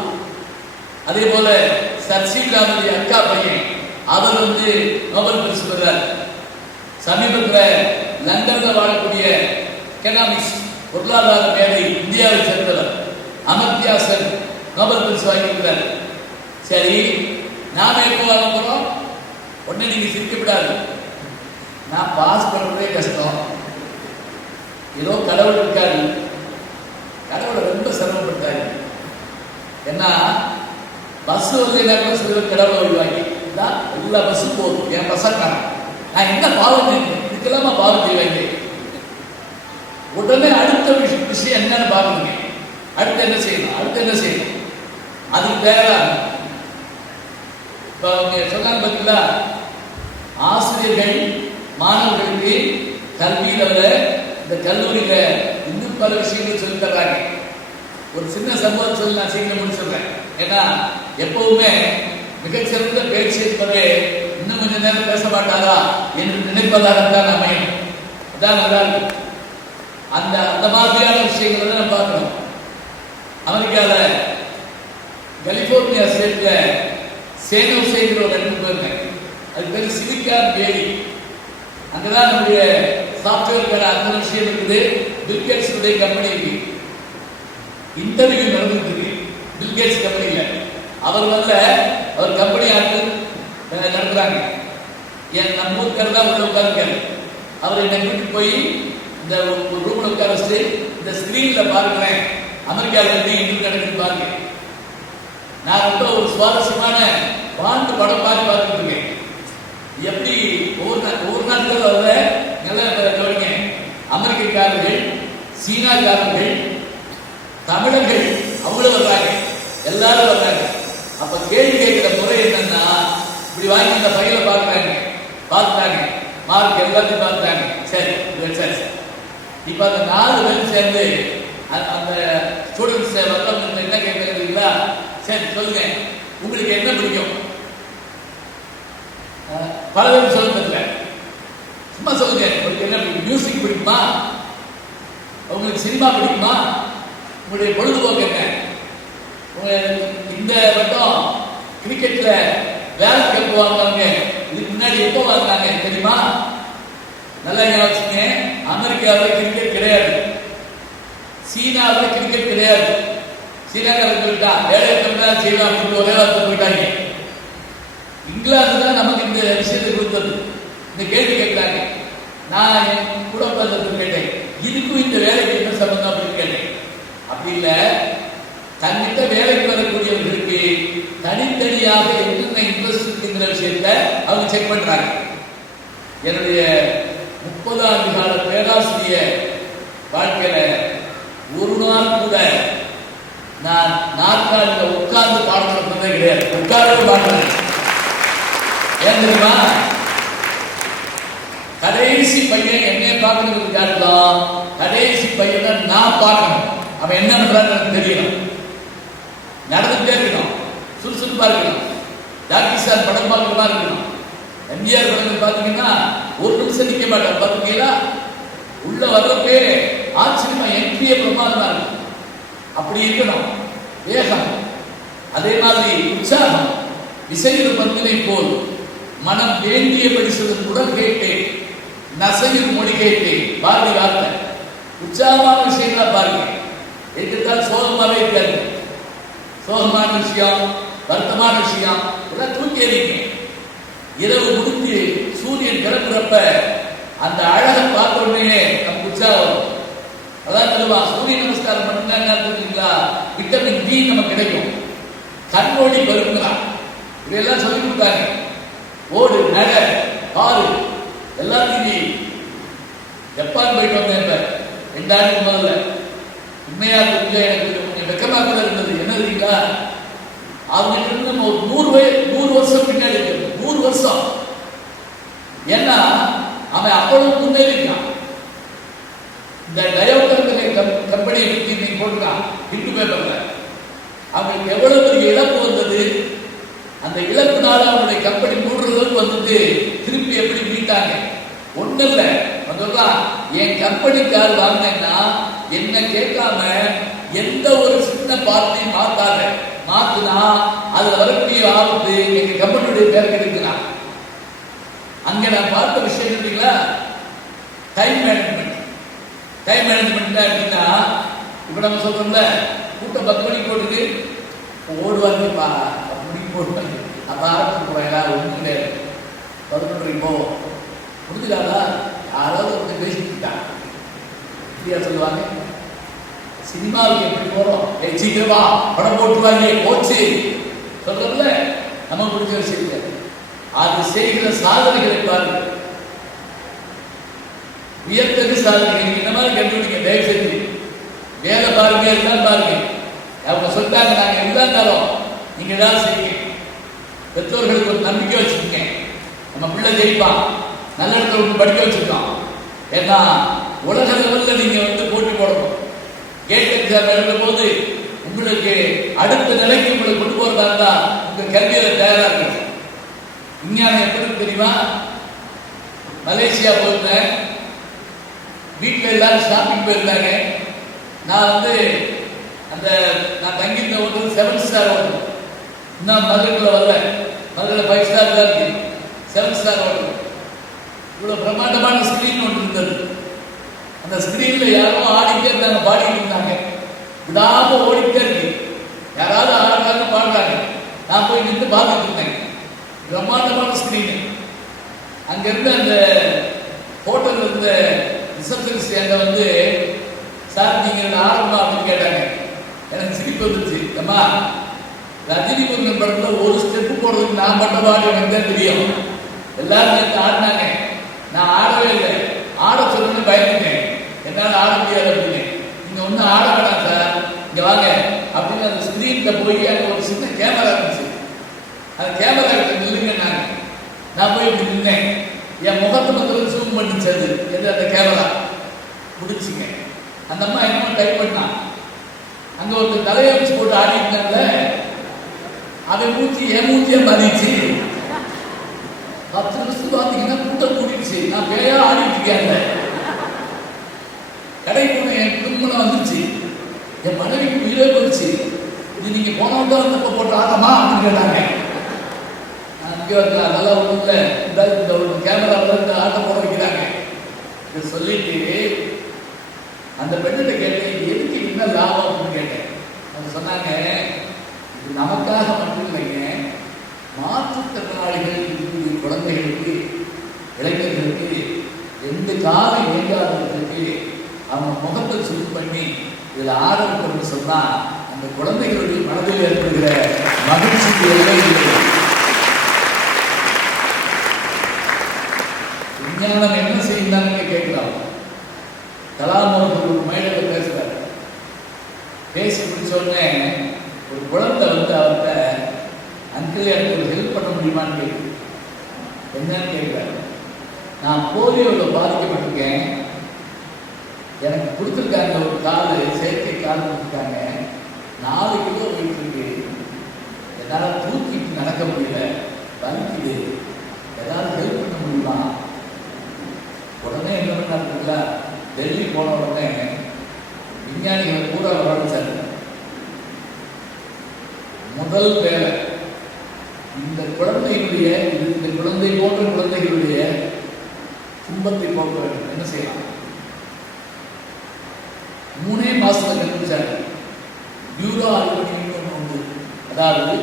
அதே போல சர் சி வி ராமனுடைய அக்கா பையன் அவர் வந்து நோபல் பரிசு பெறார். சமீபத்தில் லண்டன்ல வாழக்கூடிய எக்கனாமிக்ஸ் பொருளாதார மேதை இந்தியாவை சேர்ந்தவர் அமர்த்தியா சென் நோபல் பரிசு வாங்கியிருக்கிறார். சரி, நாம எப்போ வாங்க போறோம்? உடனே நீங்க சிரிக்கப்படாது. நான் பாஸ் பண்றதே கஷ்டம். ஏதோ கடவுள் இருக்காரு, கடவுளை ரொம்ப சிரமப்படுத்தாரு. ஏன்னா பஸ் வரலைன்னா கூட சில கடவுளை வழிவாங்கி எல்லா பஸ்ஸும் போதும், என் பசங்க நான் என்ன பாவம் செய்வேன், இதுக்கெல்லாம் பாவம் செய்வாங்க. உடனே அடுத்த விஷயம் என்னன்னு பாருங்க. அடுத்து என்ன செய்யணும், அடுத்து என்ன செய்யணும், அதுக்கு தேவை. இப்ப அவங்க சொன்னாங்க பார்த்தீங்களா, ஆசிரியர்கள் மாணவர்களுக்கு கல்வியில இந்த கல்லூரியில இன்னும் பல விஷயங்கள் சொல்லி தர்றாங்க. ஒரு சின்ன சம்பவம் சொல்லி நான் சீக்கிரம் முடிச்சிடுறேன். ஏன்னா எப்பவுமே மிகச்சிறந்த பேச்சு என்பதே இன்னும் கொஞ்ச நேரம் பேச மாட்டாரா என்று நினைப்பதாகத்தான் அமையும். அதான் நல்லா இருக்கு. அந்த மாதிரியான விஷயங்களை நம்ம பார்க்கணும். அமெரிக்கால கலிபோர்னியா ஸ்டேட்ல சேனோசைங்கிற ஒரு இடத்துக்கு போயிருக்கேன். அது பேர் சிலிக்கான் வேலி. அங்கதான் நம்முடைய சாப்ட்வேருக்கான அந்த விஷயம் இருக்குது. பில்கேட்ஸுடைய கம்பெனி இருக்கு. இன்டர்வியூ நடந்துருக்கு பில்கேட்ஸ் கம்பெனியில். அவர் வரல, அவர் கம்பெனி ஆட்கள் நடத்துறாங்க. என் நம்ம ஊருக்காரர் தான் உள்ள உட்காந்துருக்காரு. அவர் என்னை கூட்டிட்டு போய் இந்த ரூம்ல உட்கார வச்சு இந்த ஸ்கிரீன்ல பாருங்களேன், அமெரிக்காவில் இருந்து இன்டர்வியூ நடக்குது பாருங்க. நான் ரொம்ப ஒரு சுவாரஸ்யமான பாண்டு படம் பார்த்துட்டு இருக்கேன். எப்படி ஒவ்வொரு நாட்கள் வர நல்லா கவனிங்க. அமெரிக்காரர்கள், சீனாக்காரர்கள், தமிழர்கள் அவ்வளவு வர்றாங்க, எல்லாரும் வர்றாங்க. அப்ப கேள்வி கேட்கிற முறை என்னன்னா, இப்படி வாங்கி அந்த பையில பார்த்தாங்க மார்க் எல்லாத்தையும் பார்த்தாங்க. சரி சரி, இப்ப அந்த 4 பேரும் சேர்ந்து அந்த ஸ்டூடெண்ட்ஸ் வந்தவங்க என்ன கேட்கறீங்களா? சரி சொல்லுங்க, உங்களுக்கு என்ன பிடிக்கும்? பல பேரும் சொல்லுங்க, சும்மா சொல்லுங்க. உங்களுக்கு என்ன பிடிக்கும்? மியூசிக் பிடிக்குமா? உங்களுக்கு சினிமா பிடிக்குமா? உங்களுடைய பொழுதுபோக்கு என்ன? இந்த வட்டம் கிரிக்கெட்ல வேலை கேட்பு வாங்கினவங்க இதுக்கு முன்னாடி எப்போ வாங்கினாங்க தெரியுமா? நல்லா யோசிச்சுங்க. அமெரிக்காவில் கிரிக்கெட் கிடையாது, சீனாவில் கிரிக்கெட் கிடையாது. சீனாக்காரர் சொல்லிட்டா வேலை செய்யலாம் அப்படின்னு ஒரே வார்த்தை போயிட்டாங்க. இங்கிலாந்து தான் நமக்கு இந்த விஷயத்தை கொடுத்தது. இந்த கேள்வி கேட்கிறாங்க. நான் என் கூட உட்கார்ந்து கேட்டேன், இதுக்கும் இந்த வேலைக்கு என்ன சம்பந்தம் அப்படின்னு கேட்டேன். அப்படி இல்லை, தன்னிட்ட வேலைக்கு வரக்கூடியவர்களுக்கு தனித்தனியாக என்னென்ன இன்ட்ரெஸ்ட் இருக்குங்கிற விஷயத்த அவங்க செக் பண்றாங்க. என்னுடைய 30 ஆண்டு கால பேராசிரியர் வாழ்க்கையில ஒரு நாள் கூட நான் நாற்காலியில் உட்கார்ந்து பாடம் நடத்துறதே கிடையாது. உட்கார்ந்து பாடுறேன். ஏன் தெரியுமா? கடைசி பையன் என்னை பார்க்கறதுக்கு காட்டலாம், கடைசி பையனை நான் பார்க்கணும். அவன் என்ன பண்றான்னு தெரியணும். நடந்துகிட்டே இருக்கணும், சுறுசுறுப்பா இருக்கணும். டாக்டர் சார் படம் பார்க்கறதா இருக்கணும். எம்ஜிஆர் படங்கள் பார்த்தீங்கன்னா ஒரு நிமிஷம் நிற்க மாட்டார். பார்த்தீங்களா? உள்ள வர்றப்பே ஆச்சரியமா என்ட்ரியே பிரமாதமா இருக்கும். அப்படி இருக்கணும். வேகம், அதே மாதிரி உற்சாகம். விசையில் பந்தினை போல் மனம் வேண்டியபடி சொல்லும் உடல் கேட்டேன், நசையில் மொழி கேட்டேன். பாரதி வார்த்தை. உற்சாகமான விஷயங்களா பாருங்க. எதிர்த்தால் சோகமாவே இருக்காது. சோகமான விஷயம், வருத்தமான விஷயம் எல்லாம் தூக்கி எறிங்க. இரவு முடிஞ்சு சூரியன் கிளம்புறப்ப அந்த அழகை பார்த்த உடனே நமக்கு உற்சாகம். அதான் சொல்லுவான், சூரிய நமஸ்காரம் பண்ணுங்களா விட்டமின் டி நமக்கு கிடைக்கும், கண்ணோடி வருங்கிறான். இதெல்லாம் சொல்லி கொடுத்தாங்க. ஓடு, நட, பாரு எல்லாத்தையும். ஜப்பான் போயிட்டு வந்தேன் இப்ப 2 ஆண்டுக்கு முதல்ல. உண்மையா எனக்கு கொஞ்சம் வெக்கமா கூட இருந்தது. என்ன தெரியுங்களா? அவங்க இருந்து நம்ம ஒரு 100 வருஷம் பின்னாடி இருக்கு. 100 வருஷம். ஏன்னா அவன் அவ்வளவு முன்னேறிக்கான். இந்த டயோட்டர் கம்பெனியை பற்றி நீங்க போட்டுக்கான் ஹிந்து பேப்பர்ல. அவங்களுக்கு எவ்வளவு பெரிய இழப்பு வந்தது. அந்த இழப்புனால அவங்களுடைய கம்பெனி 3 அளவுக்கு வந்துட்டு திருப்பி எப்படி மீட்டாங்க? ஒண்ணு இல்லை, சொல்லலாம், என் கம்பெனி கார் வாங்கினேன்னா என்ன கேட்காம எந்த ஒரு சின்ன பார்ட்டையும் மாத்துனா அதுல வரக்கூடிய ஆபத்து எங்க கம்பெனியுடைய பேர் கிடைக்கிறான். அங்க நான் பார்த்த விஷயம் இல்லைங்களா? Time management. டைம் மேனேஜ்மெண்ட் அப்படின்னா, இப்ப நம்ம சொல்றோம்ல, கூட்டம் 10 மணிக்கு போட்டுட்டு ஓடுவாங்க, 10 மணிக்கு போடுவாங்க. அப்ப ஆரம்பிச்சு போவாங்க. ஒன்றும் கிடையாது, 11:30 போ முடிஞ்சுக்காதா? யாராவது ஒருத்தர் பேசிட்டு இருக்காங்க. இப்படியா சொல்லுவாங்க? சினிமாவுக்கு எப்படி போறோம்? சீக்கிரமா படம் போட்டுவாங்க, போச்சு சொல்றதுல நம்ம முடிஞ்ச விஷயம். அது செய்கிற சாதனைகளை பாருங்க, வியத்தகு சாதனைகள். இந்த மாதிரி கண்டுபிடிங்க தயவு செஞ்சு. வேலை பாருங்க, எல்லாம் பாருங்க. அவங்க சொல்லிட்டாங்க, நாங்க எல்லாம் தரோம், நீங்க தான் செய்யுங்க. பெற்றோர்களுக்கு ஒரு நம்பிக்கை வச்சுக்கோங்க. நம்ம பிள்ளை ஜெயிப்பான், நல்ல இடத்துல படிக்க வச்சிருக்கோம். ஏன்னா உலக லெவலில் நீங்க போட்டி போடணும். கேட் எக்ஸாம் எழுதும் போது உங்களுக்கு அடுத்த நிலைக்கு உங்களை கொண்டு போறதா இருந்தா உங்க கல்வியில தயாரா இருக்கணும். விஞ்ஞானம் எப்படி தெரியுமா? மலேசியா போயிருந்தேன், வீட்டில் எல்லாரும் ஷாப்பிங் போயிருந்தாங்க. நான் நான் தங்கியிருந்த ஹோட்டல் 7 ஸ்டார் ஹோட்டல். இன்னும் மதுரைக்குள்ள வரல. மதுரையில் 5 ஸ்டார் தான் இருக்கு. 7 ஸ்டார் ஹோட்டல். இவ்வளவு பிரம்மாண்டமான ஸ்கிரீன் ஒன்று இருந்தது. அந்த ஸ்கிரீன்ல யாரும் ஆடிட்டே இருந்தாங்க, பாடிட்டு இருந்தாங்க. விடாம ஓடிக்கிட்டே இருக்கு. யாராவது ஆடுறாங்க பாடுறாங்க, நான் போய் நின்று பார்த்துட்டு இருந்தேன். பிரம்மாண்டமான ஸ்கிரீனு. அங்கிருந்து அந்த ஹோட்டல் இருந்த ரிசப்ஷனிஸ்ட் என்கிட்ட வந்து, சார் நீங்கள் ஆரம்பமா அப்படின்னு கேட்டாங்க. எனக்கு சிரிப்பு வந்துச்சு. அம்மா, ரஜினி முருகன் படத்துல ஒரு ஸ்டெப்பு போடுறதுக்கு நான் பட்ட பாடு எனக்கு தான் தெரியும். எல்லாரும் சேர்ந்து ஆடினாங்க, நான் ஆடவே இல்லை. ஆட சொல்லணும்னு பயந்துட்டேன், என்னால் ஆட முடியாது அப்படின்னு. நீங்க ஒன்றும் ஆட வேணாம் சார், இங்க வாங்க அப்படின்னு அந்த ஸ்கிரீன்ல போய் அங்கே ஒரு சின்ன கேமரா இருந்துச்சு. அந்த கேமரா கிட்ட நில்லுங்க. நான் போய் இப்படி நின்னேன். என் முகத்தை மட்டும் ஜூம் பண்ணிச்சு. அது எது அந்த கேமரா முடிச்சுங்க. அந்த அம்மா என்னமோ டைப் பண்ணா. அங்க ஒரு தலையை வச்சு போட்டு ஆடிட்டாங்க. அவன் மூச்சு என் மூச்சியே மாறிடுச்சு. 10 நிமிஷத்துக்கு பார்த்தீங்கன்னா கூட்டம் கூட்டிடுச்சு. நான் பேயா ஆடிட்டு இருக்கேன். கடை போன என் குடும்பம் வந்துருச்சு. என் மனைவிக்கு உயிரே போயிடுச்சு. இது நீங்க போனவங்க வந்தப்ப போட்டு ஆடாமா அப்படின்னு கேட்டாங்க. அங்கே அதெல்லாம் ஒன்றும் இல்லை, இந்த ஒரு கேமராவில் இந்த ஆட்டம் போட வைக்கிறாங்க. இதை சொல்லிட்டு அந்த பெண்ணிட்ட கேட்டேன், எதுக்கு என்ன லாபம் அப்படின்னு கேட்டேன். அவங்க சொன்னாங்க, இது நமக்காக மட்டும் இல்லைங்க, மாற்றுத்திறனாளிகள் இருக்கக்கூடிய குழந்தைகளுக்கு, இளைஞர்களுக்கு, எந்த காலம் இயங்காதவர்களுக்கு அவங்க முகத்தை சுத்தம் பண்ணி இதில் ஆரம்பிக்கணும்னு சொன்னா அந்த குழந்தைகளுடைய மனதில் ஏற்படுகிற மகிழ்ச்சிக்கு எல்லை இல்லை. விஞ்ஞானம் என்ன செய்யலாம்னு கேட்கலாம். கலாம் அவர்கள் ஒரு மேடையில் பேசுறாரு. பேசி முடிச்ச உடனே ஒரு குழந்தை வந்து அவர்கிட்ட, அங்கிள் எனக்கு ஒரு ஹெல்ப் பண்ண முடியுமான்னு கேட்குது. என்னன்னு கேட்குறாரு. நான் போலியோவில் பாதிக்கப்பட்டிருக்கேன், எனக்கு கொடுத்துருக்காங்க ஒரு கால், செயற்கை கால் கொடுத்துருக்காங்க, 4 கிலோ வெயிட் இருக்கு, என்னால் தூக்கிட்டு நடக்க முடியல, வலிக்குது, ஏதாவது ஹெல்ப் பண்ண முடியுமா? உடனே என்ன பண்ணாருங்களா, டெல்லி போன உடனே விஞ்ஞானிகளை பூரா வரவழைச்சாரு. முதல் வேலை இந்த குழந்தைகளுடைய, இந்த குழந்தை போன்ற குழந்தைகளுடைய துன்பத்தை போக்க வேண்டும். என்ன செய்யலாம்? 3 மாசத்துல கண்டுபிடிச்சாங்க. யூரோ அலுமினியம் உண்டு, அதாவது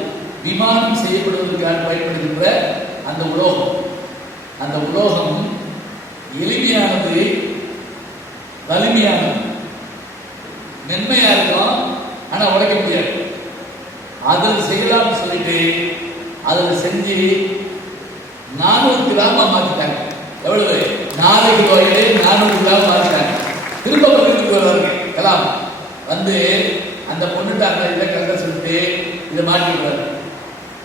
விமானம் செய்யப்படுவதற்காக பயன்படுகின்ற அந்த உலோகம். அந்த உலோகம் எளிமையானது, வலிமையானது, மென்மையா இருக்கும், ஆனா உடைக்க முடியாது. அதில் செய்யலாம்னு சொல்லிட்டு அதில் செஞ்சு 400 கிராமா மாற்றிட்டாங்க. எவ்வளவு? 4 கிலோவிலே 400 கிராம் மாற்றிட்டாங்க. திரும்ப பக்கத்துக்கு வருவாங்க கலாம் வந்து அந்த பொண்ணுட்டு அந்த இதை கலக்க சொல்லிட்டு இதை மாற்றிடுவார்.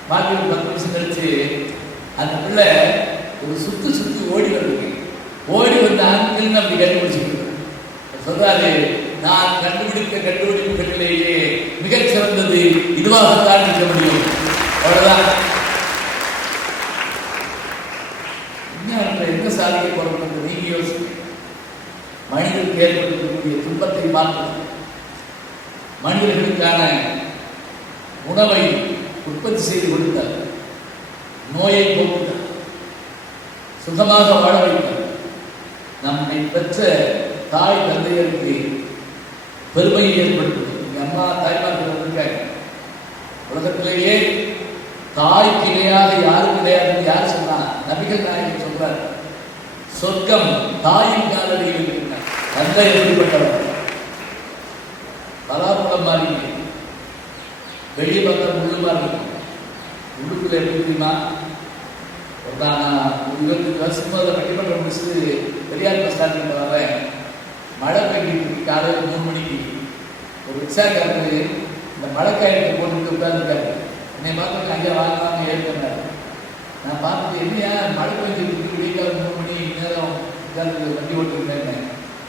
மாற்றி 10 நிமிஷம் கழிச்சு அந்த பிள்ளை ஒரு சுத்தி ஓடி வருது. ஓடி வந்து அங்கிள் அப்படி கண்டுபிடிச்சிருக்கு. சொல்றாரு, நான் கண்டுபிடித்த கண்டுபிடிப்புகளிலேயே மிகச் சிறந்தது இதுவாகத்தான் இருக்க முடியும். அவ்வளவுதான். விஞ்ஞானத்தில் என்ன சாதிக்க போறது நீங்க யோசிக்க. மனிதனுக்கு ஏற்பட்டிருக்கக்கூடிய துன்பத்தை மாற்றுவது, மனிதர்களுக்கான உணவை உற்பத்தி செய்து கொடுத்தார், நோயை போக்குத்தார், சுகமாக வாழ வைத்தார். நம்மை பெற்ற தாய் தந்தையருக்கு பெருமையை ஏற்படுத்துவது. எங்க அம்மா தாய்மார்கள் இருக்காங்க. உலகத்திலேயே தாய்க்கு இணையாக யாரும் கிடையாதுன்னு யார் சொன்னா? நபிகள் நாயகம் சொல்றார், சொர்க்கம் தாயின் காலடியில் இருக்கின்ற தந்தை எப்படிப்பட்டவர்? பலாப்பழம் மாறி வெளியே பார்த்தா முள்ளுமா இருக்கும், உள்ளுக்குள்ள எப்படி தெரியுமா? ஒரு 20 வருஷமா அதை பட்டிமன்றம் முடிச்சுட்டு பெரியார் பஸ் ஸ்டாண்டில் வரேன். மழை பெய்ஞ்சிட்டு காலையில் 3 மணிக்கு ஒரு ரிக்ஷாக்காரரு இந்த மழைக்காயத்தை போட்டுட்டு உட்காந்துருக்காரு. என்னை பார்த்து ஐயா வாங்கலாம்னு ஏற்கனாரு. நான் பார்த்துட்டு என்னையா மழை பெஞ்சிட்டு விடியக்கால 3 மணி நேரம் உட்காந்து வண்டி ஓட்டுருந்தேன்.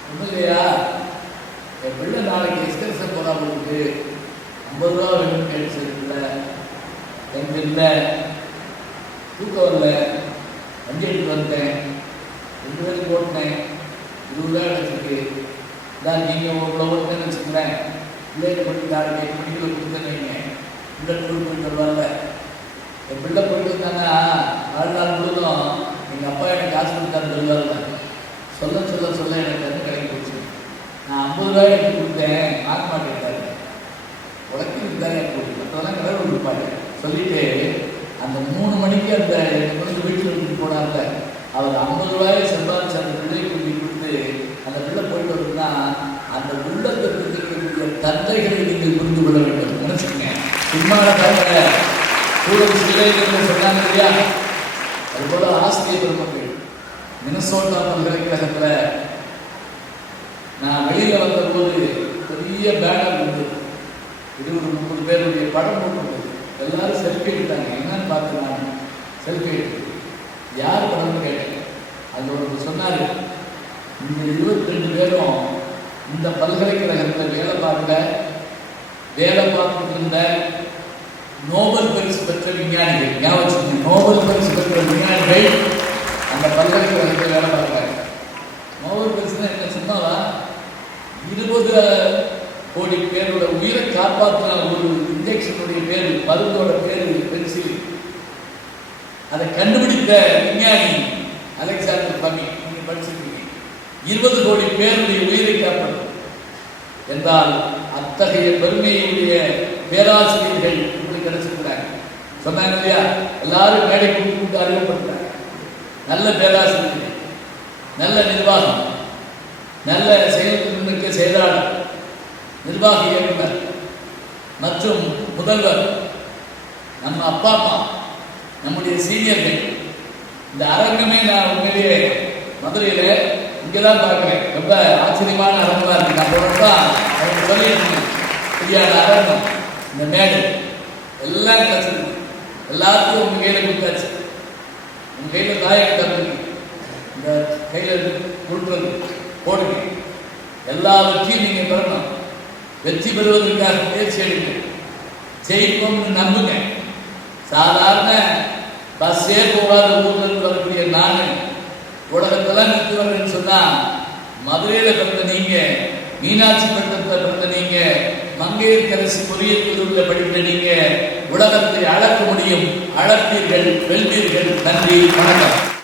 ஒன்றும் இல்லையா, என் பிள்ளை நாளைக்கு எக்ஸ்கர்ஷன் போகிறாங்களுக்கு 50 ரூபா வேணும்னு கேட்டுருக்குல்ல, எனக்கு இல்லை, தூக்கம் வரல, வண்டி எடுத்து வந்துட்டேன், 2 பேருக்கு ஓட்டினேன், 20 ரூபா கிடச்சிருக்கு. இதான் நீங்கள் உங்களை ஓட்டுனேன்னு வச்சுக்கிறேன், பிள்ளைங்க பண்ணி நாளைக்கு 8 மணிக்குள்ள கொடுத்தேன்னு வைங்க, இந்த டூர் போய் தருவாங்க. என் பிள்ளை போயிட்டு வந்தாங்கன்னா 4 நாள் முழுதும் எங்கள் அப்பா எனக்கு காசு கொடுத்தாரு தருவாங்க. சொல்ல எனக்கு வந்து கிடைக்க போச்சு. நான் 50 ரூபாய் எடுத்து கொடுத்தேன், மாற்ற மாட்டேன். தனியாக கூடி மற்றதெல்லாம் கடவுள் இருப்பாங்க சொல்லிட்டு அந்த 3 மணிக்கு அந்த கொஞ்சம் வீட்டில் எடுத்துட்டு போனார்ல அவர் 50 ரூபாயை சம்பாதிச்சு அந்த பிள்ளையை கூட்டி கொடுத்து அந்த பிள்ளை போயிட்டு வருதுன்னா அந்த உள்ளத்தை புரிஞ்சுக்கக்கூடிய தந்தைகளை நீங்கள் புரிந்து கொள்ள வேண்டும். நினைச்சுக்கங்க, சும்மா கூட பிள்ளைகள் சொன்னாங்க இல்லையா, அதுபோல ஆசிரியர் பெருமக்கள் மினசோட்டா பல்கலைக்கழகத்தில் நான் வெளியில் வந்தபோது பெரிய பேனர் இருந்தது, 20-30 பேருடைய படம் போட்டுருந்தது. எல்லாரும் செல்ஃபி எடுத்தாங்க. என்னன்னு பார்த்து நான் செல்ஃபி எடுத்து யார் படம்னு கேட்டேன். அது ஒரு சொன்னார், இந்த 22 பேரும் இந்த பல்கலைக்கழகத்தில் வேலை பார்த்துட்டு இருந்த நோபல் பரிசு பெற்ற விஞ்ஞானிகள். ஞாபகம், நோபல் பரிசு பெற்ற விஞ்ஞானிகள் அந்த பல்கலைக்கழகத்தில் வேலை பார்க்குறாங்க. நோபல் பரிசுனா என்ன சொன்னாவா, 20 கோடி பேரோட உயிரை காப்பாற்றின ஒரு இன்ஜெக்ஷனுடைய பேரு, மருந்தோட பேரு பென்சில். அதை கண்டுபிடித்த விஞ்ஞானி அலெக்சாண்டர் ஃபிளெமிங். நீங்க படிச்சிருக்கீங்க. 20 கோடி பேருடைய உயிரை காப்பாற்றும் என்றால் அத்தகைய பெருமையுடைய பேராசிரியர்கள் உங்களுக்கு கிடைச்சிருக்கிறாங்க. சொன்னாங்க இல்லையா, எல்லாரும் மேடை கூட்டு அறிமுகப்படுத்துறாங்க. நல்ல பேராசிரியர்கள், நல்ல நிர்வாகம், நல்ல செயல்திறனுக்கு செயலாளர், நிர்வாக இயக்குனர் மற்றும் முதல்வர், நம்ம அப்பா அம்மா, நம்முடைய சீனியர்கள். இந்த அரங்கமே நான் உண்மையிலேயே மதுரையில் இங்கேதான் பார்க்குறேன். ரொம்ப ஆச்சரியமான அரங்கமாக இருக்கு. நான் போனதான் அவங்க சொல்லியிருக்கேன், சரியான அரங்கம், இந்த மேடை எல்லாம் கிடைச்சிருக்கு. எல்லாத்தையும் உங்கள் கையில் கொடுத்தாச்சு. உங்கள் கையில் தாயகம் தந்துருக்கு, இந்த கையில் கொடுக்குறது போடுங்க. எல்லா வெற்றியும் நீங்கள் பெறணும். வெற்றி பெறுவதற்காக முயற்சி எடுங்க, ஜெயிப்போம்னு நம்புங்க. சாதாரண பஸ்ஸே போகாத ஊர்ல இருந்து வரக்கூடிய நான் உலகத்தெல்லாம் நிறுத்தி வரேன்னு சொன்னா, மதுரையில பிறந்த நீங்க, மீனாட்சி பட்டத்தில் பிறந்த நீங்க, மங்கையர்கரசி பொறியியல் பிரிவில் படிக்கிற நீங்க உலகத்தை அளக்க முடியும். அளப்பீர்கள், வெல்வீர்கள். நன்றி, வணக்கம்.